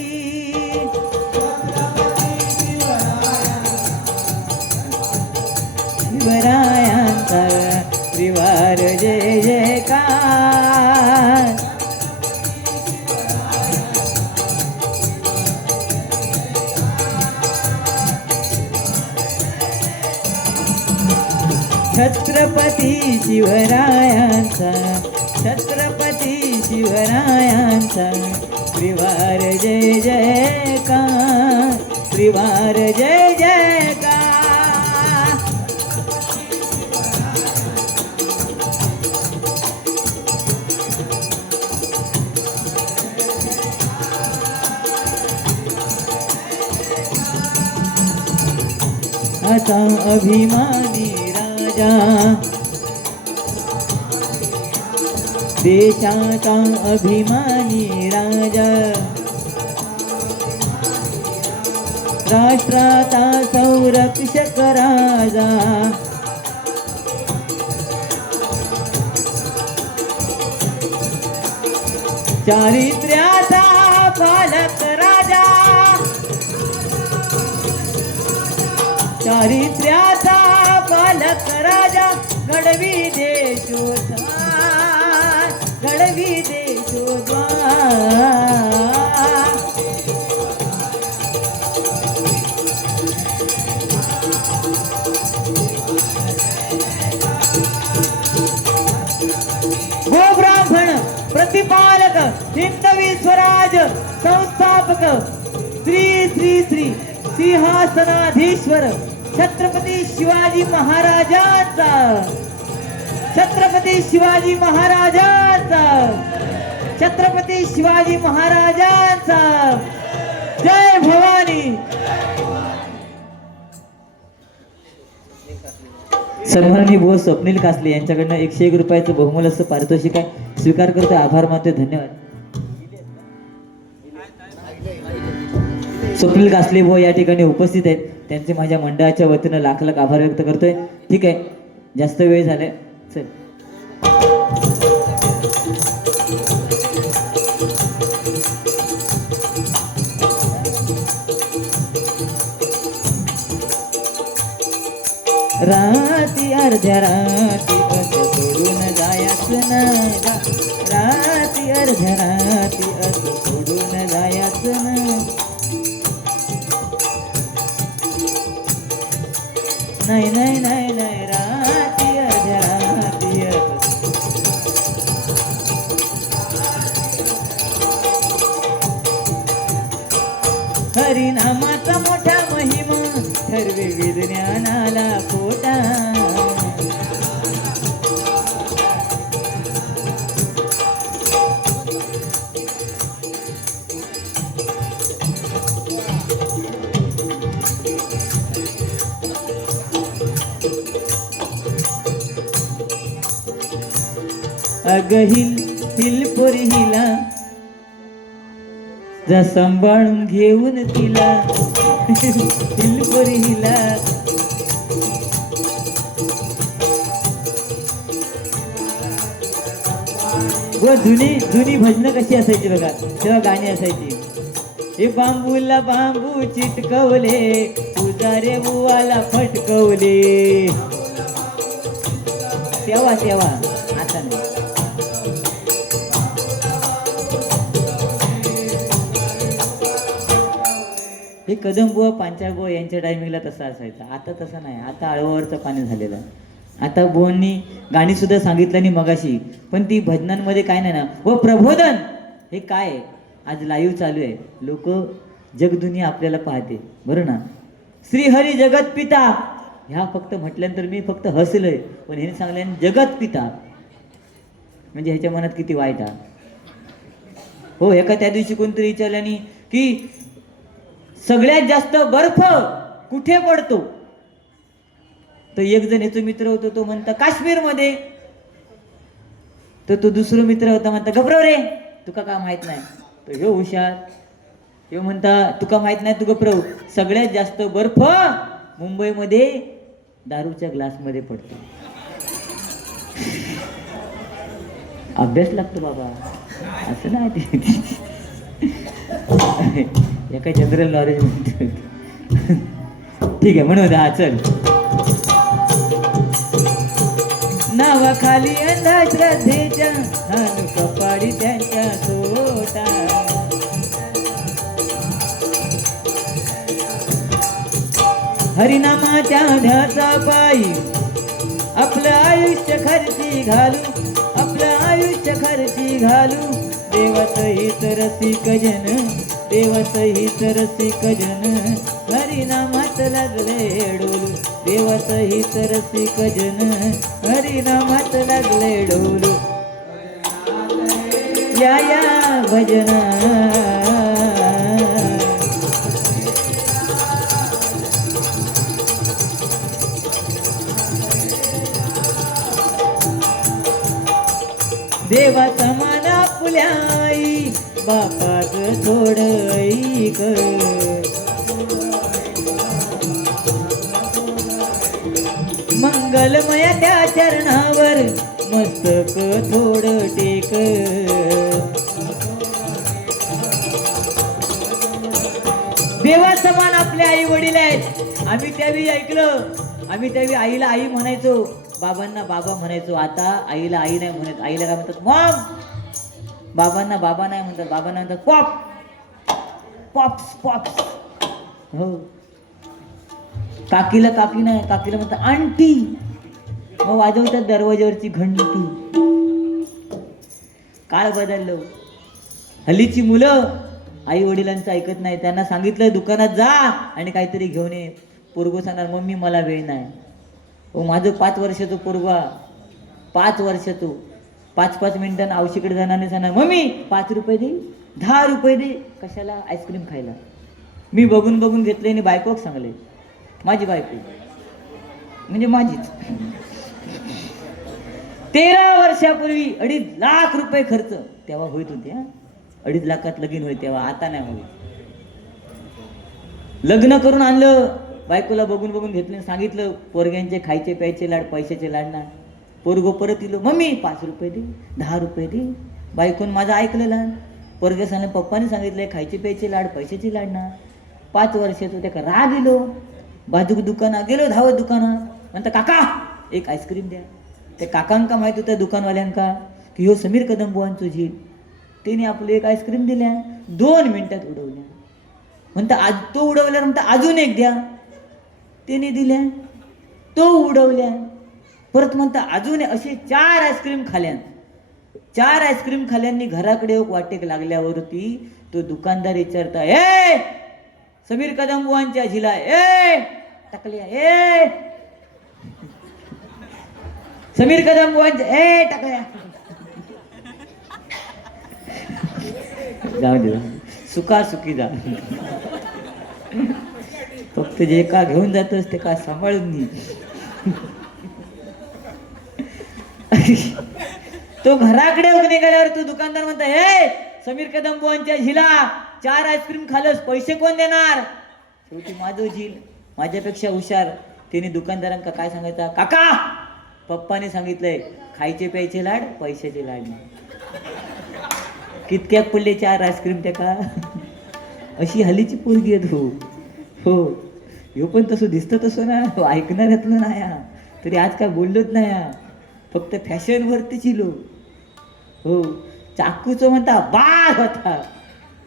शिवरायांचा त्रिवार जय जयकार. छत्रपती शिवरायांचा, छत्रपती शिवरायांचा त्रिवार जय जयकार, त्रिवार जय जयकार. आता अभिमानी राजा, देशाचा अभिमानी राजा, राष्ट्राचा संरक्षक राजा, चारित्र्याचा पालक राजा, चारित्र्याचा पालक राजा, घडवी देशोद्धार, घडवी देशोद्धार. गो ब्राह्मण प्रतिपालक हिंदवी स्वराज संस्थापक श्री श्री श्री सिंहासनाधीश्वर छत्रपती शिवाजी महाराजांचा, छत्रपती शिवाजी महाराजांचा, छत्रपती शिवाजी महाराजांचा. जय भवानी. सन्माननीय भाऊ स्वप्नील कासले यांच्याकडनं 101 रुपयाचं बहुमूल असं पारितोषिक आहे, स्वीकार करतो, आभार मानतो, धन्यवाद. स्वप्नील कासले भाऊ या ठिकाणी उपस्थित आहेत, त्यांचे माझ्या मंडळाच्या वतीनं लाख लाख आभार व्यक्त करतोय. ठीक आहे, जास्त वेळ झालाय, चल. राती अर्ध्या राती असं सोडून जायचं ना, राती अर्ध्या राती असं सोडून जायचं ना. नाही नाही नाही नाही, राती अर्ध्या राती असं. हरिनामाचा मोठा महिमा ठरवे विज्ञानाला खोटा. अग हिल पोरी हिला, जा सांभाळून घेऊन तिला, हिल पोरी हिला. व जुनी भजनं कशी असायची बघा, तेव्हा गाणी असायची. हे बांबूला बांबू चिटकवले, उजारे बुवाला फटकवले. तेव्हा आता नाही. हे कदम बुवा पांचाळ बुवा यांच्या टायमिंगला तसं असायचं, आता तसं नाही. आता आळवावरचं पाणी झालेलं आहे. आता बुवांनी गाणी सुद्धा सांगितलं नाही मगाशी, पण ती भजनांमध्ये काय नाही ना. व प्रबोधन हे काय आहे, आज लाईव्ह चालू आहे, लोक जगदुनिया आपल्याला पाहते, बरं ना. श्रीहरी जगत पिता ह्या फक्त म्हटल्यानंतर मी फक्त हसलोय, पण हे सांगल्याने जगत पिता म्हणजे ह्याच्या मनात किती वाईट आहे. हो, एका त्या दिवशी कोणतरी विचारल्याने की सगळ्यात जास्त बर्फ कुठे पडतो, तर एक जण याचा मित्र होतो, तो म्हणता काश्मीरमध्ये. तर तो दुसरा मित्र होता, म्हणता घबराव रे, तुका का माहित नाही. तर ह्यो हुशार, ह्यो म्हणता तुका माहित नाही, तू घबराव, सगळ्यात जास्त बर्फ मुंबईमध्ये दारूच्या ग्लासमध्ये पडतो. अभ्यास लागतो बाबा, असं नाही. एका जनरल नॉलेज म्हणतो. ठीक आहे, म्हणू द्या. चल, नावाखाली अंधश्रद्धेच्या हानु कपाडी त्यांच्या सोटा. हरिनामाच्या ध्यासा पायी आपलं आयुष्य खर्ची घालू, आपलं आयुष्य खर्ची घालू. देवासहित रसिक जन, देवासहित रसिक जन, हरिनामात लागले डोलू. देवासहित रसिक जन, हरिनामात लागले डोलू. या भजना देवाचा माना फुल्याई, बापाच थोड ऐक. मंगलमय त्या चरणावर मस्तक थोडं टेक. देवा समान आपले आई वडील आहेत. आम्ही त्यावेळी ऐकलं, आम्ही त्यावेळी आईला आई म्हणायचो, बाबांना बाबा म्हणायचो. आता आईला आई नाही म्हणत, आईला काय म्हणतात मॉम. बाबांना बाबा नाही म्हणतात, बाबांना म्हणतात पॉप पॉप्स पॉप्स. हो, काकीला काकी नाही, काकीला म्हणतात आंटी. मग वाजवतात दरवाज्यावरची घंटी. काळ बदललो. हल्लीची मुलं आई वडिलांचं ऐकत नाही. त्यांना सांगितलं दुकानात जा आणि काहीतरी घेऊन ये. पोरगं सांगणार मम्मी मला वेळ नाही. हो, माझं 5 वर्षाचं पोरगा, 5 वर्षाचं 5-5 मिनिटांना औषधीकडे जाणार नाही. सांगणार मम्मी 5 रुपये दे, 10 रुपये दे. कशाला? आईस्क्रीम खायला. मी बघून बघून घेतले आणि बायको सांगले, माझी बायको म्हणजे माझीच. 13 वर्षापूर्वी 2.5 लाख रुपये खर्च तेव्हा होत होते. 2.5 लाखात लगीन होय तेव्हा, आता नाही होय. लग्न करून आणलं, बायकोला बघून बघून घेतलं, सांगितलं पोरग्यांचे खायचे प्यायचे लाड, पैशाचे लाड ना. पोरगो परत इलो, मम्मी 5 रुपये दे, 10 रुपये दे. बायकोन माझं ऐकलेलं. पोरगे सांगले पप्पाने सांगितलंय खायचे प्यायचे लाड, पैशाचे लाड ना. 5 वर्षाचं त्या राग गेलो. बाजूक दुकानात गेलो, धावत दुकानात. म्हणतं काका एक आईस्क्रीम द्या. त्या काकांका माहित होत्या दुकानवाल्यांका की ह्यो समीर कदम बुवांचो झील. त्याने आपलं एक आईस्क्रीम दिल्या, 2 मिनिटात उडवल्या. म्हणतं आज तो उडवल्या, म्हणतं अजून एक द्या. त्याने दिल्या, तो उडवल्या. परत म्हणतं अजून असे 4 आईस्क्रीम खाल्यान. 4 आईस्क्रीम खाल्यांनी घराकडे वाटेक लागल्यावरती तो दुकानदार विचारता, ए समीर कदम बुवांच्या झिला, ए टाकल्या, ए समीर कदम बुवांच्या, ए टाकल्या. जाऊ दे, सुका सुखी जा. फक्त जे का घेऊन जातोस ते का सांभाळून घे. तो घराकडे निघाल्यावर तो दुकानदार म्हणता, हे समीर कदम बुवांच्या झिला 4 आईस्क्रीम खालस, पैसे कोण देणार? शेवटी माझं झील माझ्यापेक्षा हुशार. त्याने दुकानदारांका काय सांगायचा, काका पप्पाने सांगितलंय खायचे प्यायचे लाड, पैशाचे लाड नाही. कितक्याक पडले 4 आईस्क्रीम त्या का. अशी हल्लीची पोरगी आहेत. हो हो, ह्यो पण तसं दिसतं तसं ना, ऐकणाऱ्यातलं नाही. तरी आज काय बोललोच नाही, फक्त फॅशनवरती चिलो. हो, चाकूचं म्हणता बार होता.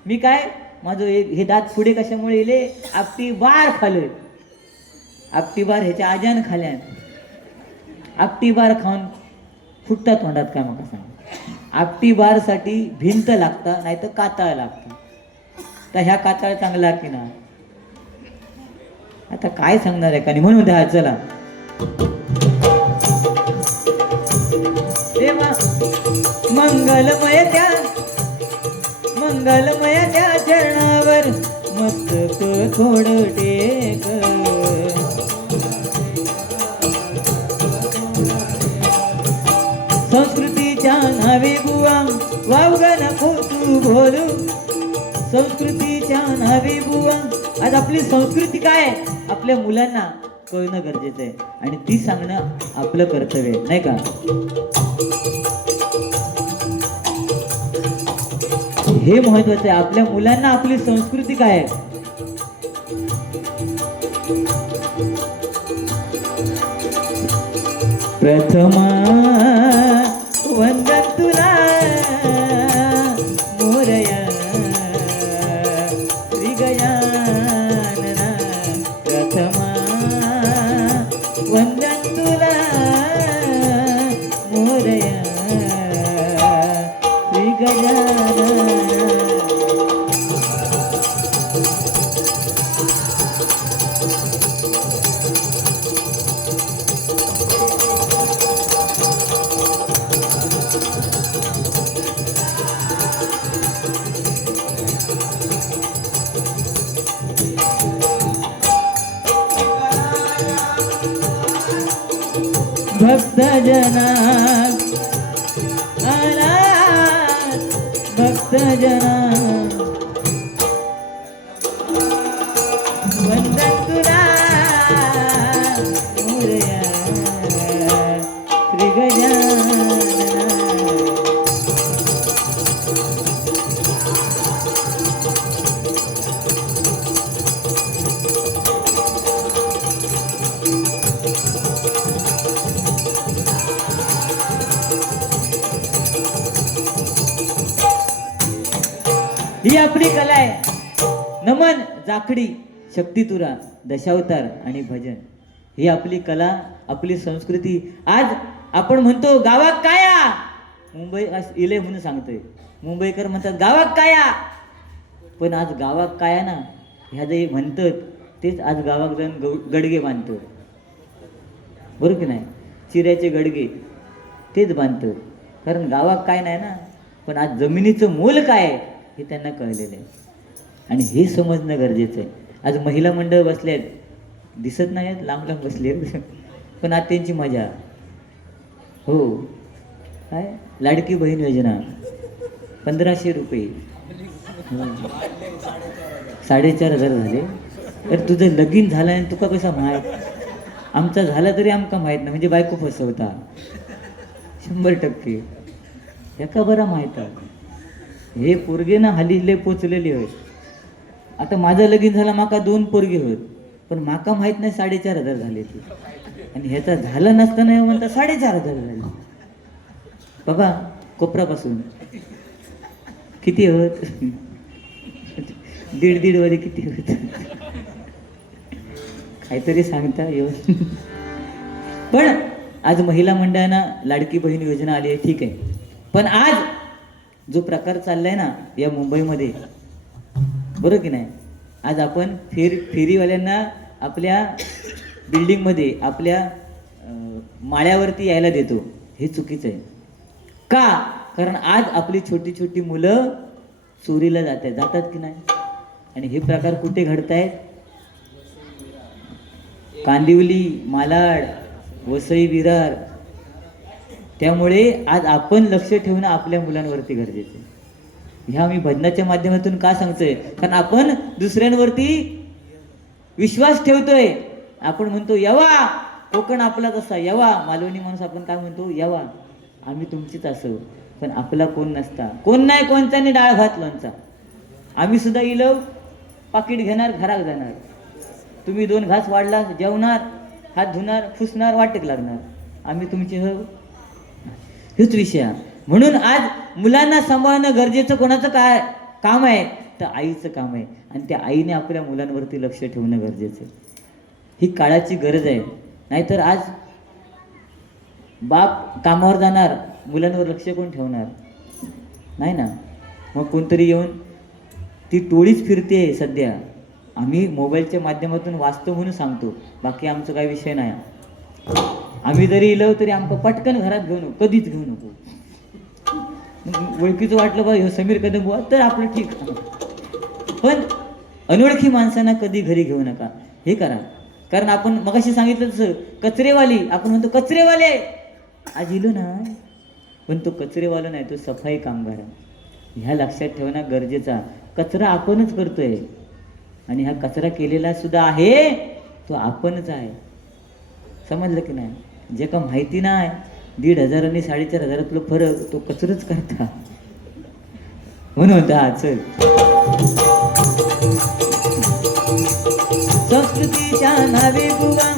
मी काय माझं हे दात पुढे कशामुळे येले, आपटी बार खाल्लोय. आपटी बार ह्याच्या आजान खाल्यान. आपटी बार खाऊन फुटतात तोंडात काय मग सांग. आपटी बार साठी भिंत लागता, नाही तर काताळ लागतं. तर ह्या काताळ चांगला की ना. आता काय सांगणार आहे का नाही, म्हणून द्या चला. देवा मंगलमय त्या चरणावर मस्तक थोडं टेक. संस्कृतीच्या नावे बुवा वावगा नको तू बोलू. संस्कृतीच्या नावे बुवा, आज आपली संस्कृती काय आपल्या मुलांना कळणं गरजेचं आहे आणि ती सांगणं आपलं कर्तव्य आहे, नाही का. हे महत्वाचं आहे. आपल्या मुलांना आपली संस्कृती काय आहे. प्रथमा वंदन तुला मोरया श्री गजानना. प्रथमा वंदन तुला मोरया श्री गजानना. भक्तजना आला भक्तजना वंदन तुला मोरया. ही आपली कला आहे. नमन, जाखडी, शक्तितुरा, दशावतार आणि भजन ही आपली कला, आपली संस्कृती. आज आपण म्हणतो गावात काया, मुंबई इले म्हणून सांगतोय. मुंबईकर म्हणतात गावात काया, पण आज गावात काया ना ह्या जे म्हणतात तेच आज गावात जाऊन गडगे बांधतो. बरोबर की नाही? चिऱ्याचे गडगे तेच बांधतो. कारण गावात काय नाही ना, पण आज जमिनीचं मोल काय आहे हे त्यांना कळलेलं आहे आणि हे समजणं गरजेचं आहे. आज महिला मंडळ बसले आहेत, दिसत नाही आहेत, लांब लांब बसले आहेत, पण आज त्यांची मजा. हो, काय लाडकी बहीण योजना 1500 रुपये, 4500 झाले. तर तुझं लगीन झालं आणि तुका कसा माहीत? आमचा झाला तरी आमका माहीत नाही, म्हणजे बायको फसवता 100%. एका बरा माहीत आहे हे पोरगे ना हल्लीले पोचलेले होत. आता माझं लगीन झालं, माका 2 पोरगे होत, पण माका माहीत नाही 4500 झाले ते, आणि ह्याचा झालं नसताना हे म्हणता 4500 झाले. बाबा कोपरापासून किती होत? 1.5 मध्ये किती होत? काहीतरी सांगता येऊ. पण आज महिला मंडळांना लाडकी बहीण योजना आली आहे, ठीक आहे. पण आज जो प्रकार चाललाय ना या मुंबईमध्ये, बरोबर की नाही? आज आपण फेरीवाल्यांना आपल्या बिल्डिंगमध्ये, आपल्या माळ्यावरती यायला देतो. हे चुकीचं आहे. का? कारण आज आपली छोटी छोटी मुलं चोरीला जातात की नाही? आणि हे प्रकार कुठे घडतायत? कांदिवली, मालाड, वसई, विरार. त्यामुळे आज आपण लक्ष ठेवणं आपल्या मुलांवरती गरजेचं आहे. ह्या मी भजनाच्या माध्यमातून का सांगतोय? कारण आपण दुसऱ्यांवरती विश्वास ठेवतोय. आपण म्हणतो यवा, कोकण आपलाच असा यवा. मालवणी माणूस आपण काय म्हणतो? यवा, आम्ही तुमचीच असो. पण आपला कोण नसता, कोण नाही कोणचा नाही, डाळ भात लोणचा. आम्ही सुद्धा इलव पाकिट घेणार, घरात जाणार. तुम्ही 2 घास वाढला, जेवणार, हात धुणार, फुसणार, वाटेक लागणार. आम्ही तुमचे हो, हेच विषय. म्हणून आज मुलांना सांभाळणं गरजेचं कोणाचं काय काम आहे? तर आईचं काम आहे. आणि त्या आईने आपल्या मुलांवरती लक्ष ठेवणं गरजेचं आहे. ही काळाची गरज आहे. नाहीतर आज बाप कामावर जाणार, मुलांवर लक्ष कोण ठेवणार? नाही ना. मग कोणतरी येऊन ती टोळीच फिरते सध्या. आम्ही मोबाईलच्या माध्यमातून वाचतो म्हणून सांगतो, बाकी आमचं काही विषय नाही. आम्ही जरी इलो तरी आमचं पटकन घरात घेऊ नको, कधीच घेऊ नको. ओळखीचं वाटलं बा ह्यो समीर कदम बुवा तर आपलं ठीक. पण अनोळखी माणसांना कधी घरी घेऊ नका, हे करा. कारण आपण मगाशी सांगितलं तसं कचरेवाली, आपण म्हणतो कचरेवाले, आज इलो ना, पण तो कचरेवाला नाही, तो सफाई कामगार आहे. ह्या लक्षात ठेवणं गरजेचा. कचरा आपणच करतोय आणि हा कचरा केलेला सुद्धा आहे तो आपणच आहे. समजलं की नाही? जे का माहिती नाही 1,500 आणि 4,500 फरक तो कचरच करता. म्हणून होता चल संस्कृतीच्या नावे बुवा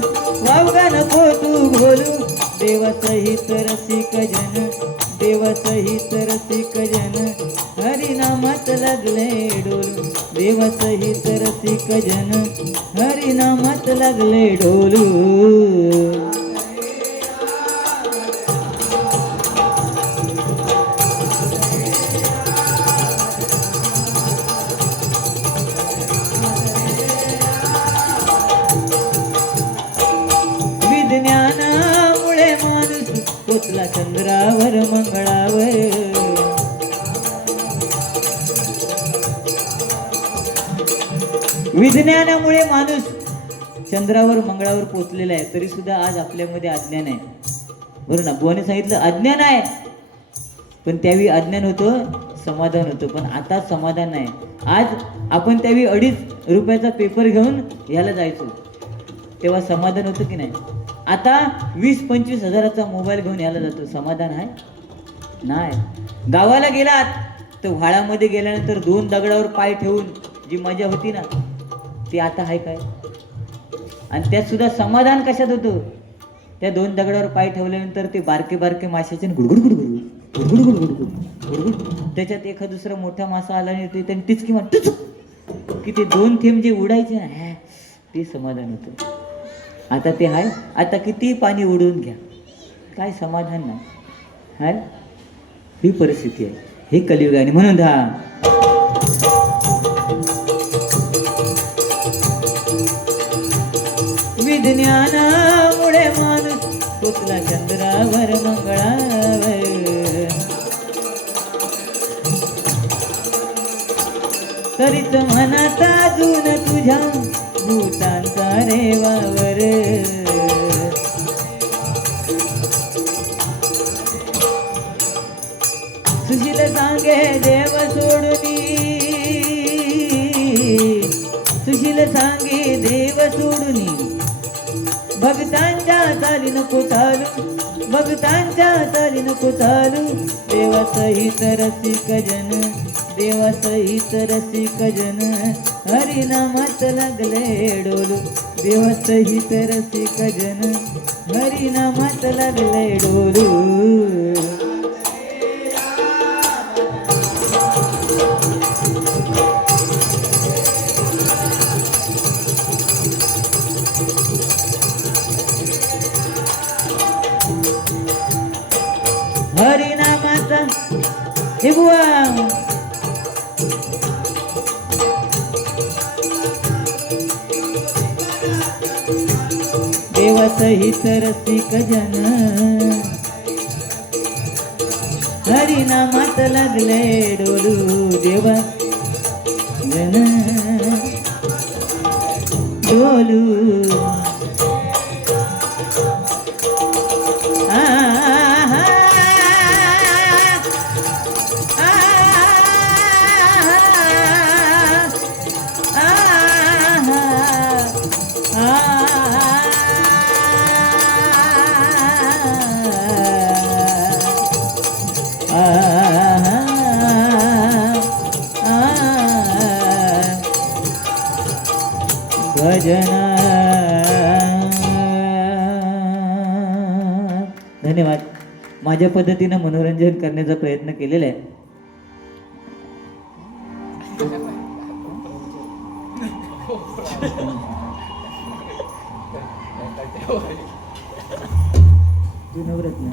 वावगा नको तू बोलू. देवासहित रसिक जन, देवासहित रसिक जन, हरिनामात लागले डोलू. देवासहित रसिक जन, हरिनामात लागले डोलू. विज्ञानामुळे माणूस पोचला चंद्रावर, मंगळावर. विज्ञानामुळे माणूस चंद्रावर, मंगळावर पोचलेला आहे, तरी सुद्धा आज आपल्यामध्ये अज्ञान आहे. बरोबर ना? बुवाने सांगितलं अज्ञान आहे, पण त्यावेळी अज्ञान होतं, समाधान होतं. पण आता समाधान नाही. आज आपण त्यावेळी 2.5 रुपयाचा पेपर घेऊन ह्याला जायचो, तेव्हा समाधान होतं की नाही? आता 20-25 हजाराचा मोबाईल घेऊन यायला जातो, समाधान आहे? नाही. गावाला गेलात तर व्हाळामध्ये गेल्यानंतर 2 दगडावर पाय ठेवून जी मजा होती ना, ती आता आहे काय? आणि त्यात सुद्धा समाधान कशात होतं? त्या 2 दगडावर पाय ठेवल्यानंतर ते बारके बारके माशाचे गुडगुड गुडगुड गुडगुड गुडगुड गुडगुड. त्याच्यात एखाद दुसरा मोठा मासा आला आणि ते त्याने टिचकी मार टुचुक की ते 2 थेंब जे उडायचे ना ते समाधान होतं. आता ते आहे, आता किती पाणी उडवून घ्या काय समाधान नाही. हाय ही परिस्थिती आहे, हे कलियुग आहे. म्हणून विज्ञानामुळे माणूस पोचला चंद्रावर मंगळावर. तरीच मनात अजून तुझ्या भूतांचा रे वावर. सुशील सांगे देव सोडूनी, सुशील सांगे देव सोडूनी, भक्तांच्या चाली नको चालू, भक्तांच्या चाली नको चालू. देवा सहित रसिक जन, देवा सहित रसिक जन, हरिनामात लागले डोलू. देवा सहित रसिक जन, हरिनामात लागले डोलू. हरिनामाचा हे बुवा देवा सहित रसिक जन, हरिनामात लागले डोलू. देवा जन डोलू. भजना. धन्यवाद. माझ्या पद्धतीनं मनोरंजन करण्याचा प्रयत्न केलेला आहे. नवरत्न